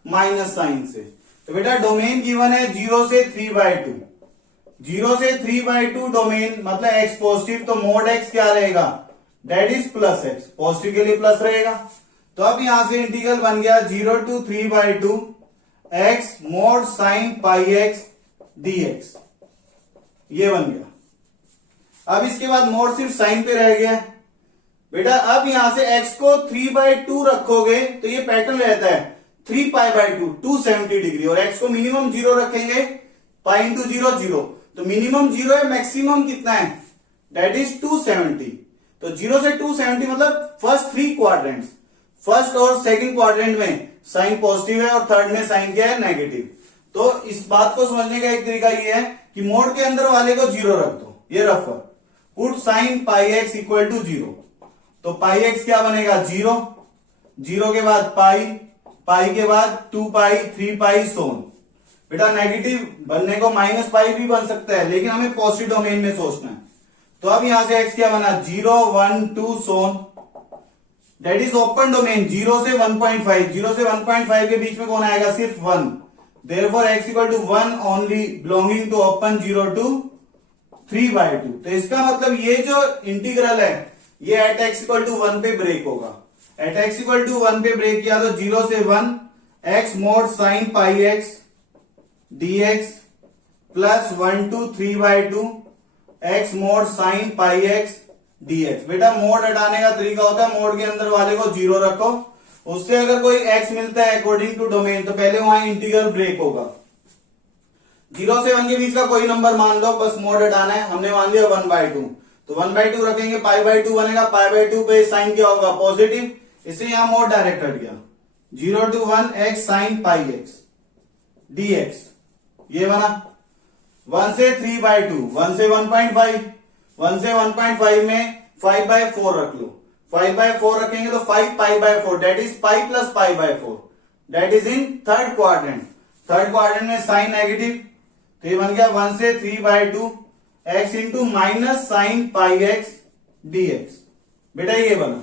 माइनस साइन से। तो बेटा डोमेन गिवन है 0 से 3/2, 0 से 3/2 डोमेन मतलब x पॉजिटिव, तो मोड x क्या रहेगा, that is plus x, positive के लिए प्लस रहेगा। तो अब यहां से इंटीग्रल बन गया 0 to 3/2 x mod sin pi x dx, ये बन गया। अब इसके बाद मोड सिर्फ साइन पे रह गया। बेटा अब यहां से x को 3/2 रखोगे तो ये पैटर्न रहता है 3π/2 270 डिग्री, और x को मिनिमम 0 रखेंगे, पाई इंटू 0 0, तो मिनिमम 0 है, मैक्सिमम कितना है, दैट इज 270। तो 0 से 270 मतलब फर्स्ट 3 क्वाड्रेंट्स, फर्स्ट और सेकंड क्वाड्रेंट में साइन पॉजिटिव है और थर्ड में साइन क्या है, नेगेटिव। तो इस बात को समझने का एक तरीका ये है कि मोड के अंदर वाले को 0 रख दो, ये रफर, put sine pi x equal to 0, तो पाई एक्स क्या बनेगा 0, 0 के बाद पाई, पाई के बाद 2π 3π सोन। बेटा नेगेटिव बनने को -पाई भी बन सकता है, लेकिन हमें पॉजिटिव डोमेन में सोचना है। तो अब यहां से x क्या बना 0 1 2 सोन, दैट इज ओपन डोमेन 0 से 1.5, 0 से 1.5 के बीच में कौन आएगा, सिर्फ 1, therefore x equal to 1 only belonging to open 0 to 3/2। तो इसका मतलब ये जो इंटीग्रल है ये एट x इक्वल टू 1 पे ब्रेक होगा, एट x इक्वल टू 1 पे ब्रेक किया तो 0 से 1 x mod sin pi x dx plus 1 to 3/2 x mod sin pi x dx। बेटा मोड हटाने का तरीका होता है, मोड के अंदर वाले को 0 रखो, उससे अगर कोई x मिलता है अकॉर्डिंग टू डोमेन तो पहले वहां इंटीग्रल ब्रेक होगा। 0 से 1 के बीच का कोई नंबर मान लो, बस मोड हटाना है, हमने मान लिया 1/2, तो 1/2 रखेंगे, π/2 बनेगा, π/2 पे साइन क्या होगा, पॉजिटिव, इससे यहां मोड डायरेक्ट हट गया, 0 to 1 x sign pi x dx, ये बना। 1 से 3/2, 1 से 1.5, 1 से 1.5 में 5/4 रख लो। 5/4 रखेंगे तो 5π/4 that is pi plus π/4 that is in third quadrant. Third quadrant में साइन नेगेटिव, तो ये बन गया 1 से 3/2 x into minus sine pi x dx। बेटा ये बना।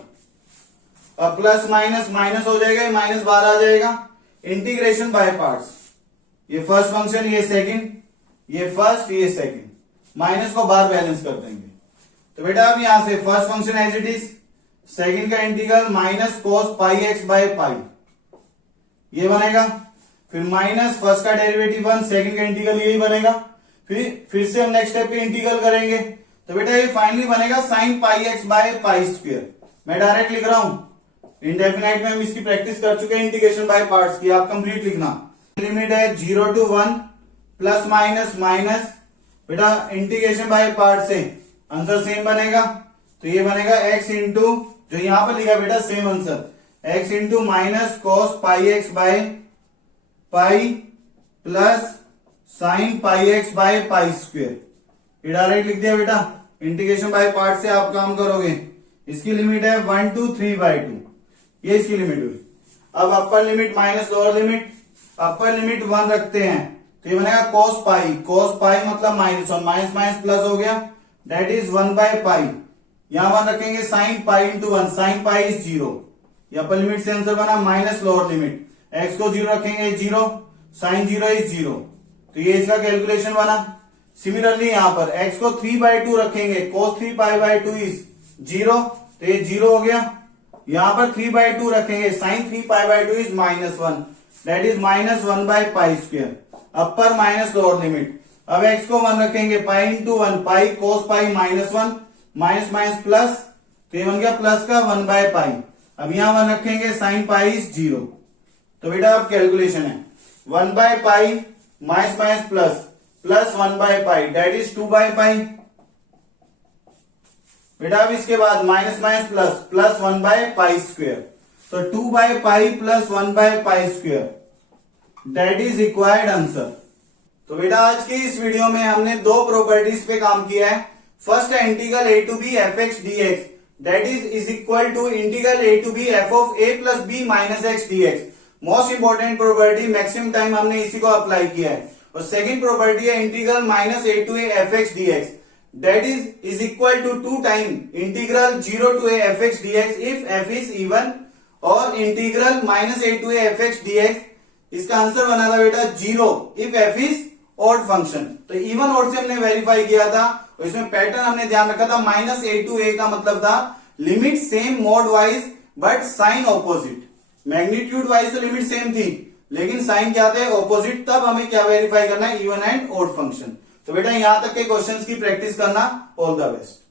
अब प्लस माइनस माइनस हो जाएगा, माइनस बाहर आ जाएगा। इंटीग्रेशन बाय पार्ट्स, ये फर्स्ट फंक्शन, ये सेकंड, ये फर्स्ट, ये सेकंड, माइनस को बाहर बैलेंस कर देंगे। तो बेटा अब यहां से first function as it is, second का integral minus cos pi x by pi, ये बनेगा। फिर माइनस फर्स्ट का डेरिवेटिव 1, सेकंड का इंटीग्रल यही बनेगा। फिर से हम नेक्स्ट स्टेप पे इंटीग्रल करेंगे, तो बेटा ये फाइनली बनेगा sign pi x by pi square. मैं डायरेक्ट लिख रहा हूं, इंडेफिनाइट में हम इसकी प्रैक्टिस कर चुके हैं इंटीग्रेशन बाय पार्ट्स की, आप कंप्लीट लिखना। लिमिट है 0 to 1 प्लस माइनस माइनस, बेटा इंटीग्रेशन बाय पार्ट से आंसर सेम बनेगा, तो ये बनेगा x इंटू, जो यहां पर लिखा बेटा same answer, x into minus cos pi x by pi plus sign pi x by pi square. ये डायरेक्ट लिख दिया बेटा, इंटीग्रेशन बाय पार्ट से आप काम करोगे। इसकी लिमिट है 1 to 3/2, ये इसकी लिमिट हुई। अब upper limit minus lower limit, अपर लिमिट 1 रखते हैं, तो ये बनेगा cos पाई, cos पाई मतलब माइनस, और माइनस माइनस प्लस हो गया, दैट इज 1/पाई। यहां 1 रखेंगे, sine pi into 1, sine pi is 0। ये अपर लिमिट से आंसर बना, माइनस लोअर लिमिट, x को 0 रखेंगे 0, साइन 0 इज 0, तो ये इसका कैलकुलेशन बना। सिमिलरली यहां पर x को 3/2 रखेंगे, cos 3π/2 इज 0, तो ये 0 हो गया। यहां पर 3/2 रखेंगे, साइन 3π/2 इज -1, दैट इज -1/पाई square. Upper minus lower limit, अब x को 1 रखेंगे, पाई इंटू 1, पाई cos पाई -1, माइनस माइनस प्लस, तो ये बन गया प्लस का 1/पाई। अब यहां 1 रखेंगे, साइन पाई इज 0, तो बेटा अब कैलकुलेशन है 1/पाई माइनस माइनस प्लस, प्लस 1/पाई दैट इज 2/पाई। बेटा अब इसके बाद माइनस माइनस प्लस, प्लस 1/पाई स्क्वायर, तो 2/पाई प्लस 1/पाई square that is required answer. तो बेटा आज की इस वीडियो में हमने दो प्रॉपर्टीज पे काम किया है। फर्स्ट है integral a to b fx dx, that is equal to integral a to b f of a plus b minus x dx। Most important property, maximum time हमने इसी को अप्लाई किया है। और सेकंड प्रॉपर्टी है integral minus a to a fx dx, that is equal to 2 time integral 0 to a fx dx if f is even, और integral minus a to a fx dx, इसका answer बना था बेटा 0 if f is odd function. तो even odd से हमने verify किया था, और इसमें पैटर्न हमने ध्यान रखा था, माइनस a to a का मतलब था limit same mod wise but sign opposite. Magnitude wise तो लिमिट सेम थी, लेकिन साइन क्या थे, ऑपोजिट। तब हमें क्या वेरीफाई करना है, इवन एंड ऑड फंक्शन। तो बेटा यहां तक के क्वेश्चंस की प्रैक्टिस करना। All the best.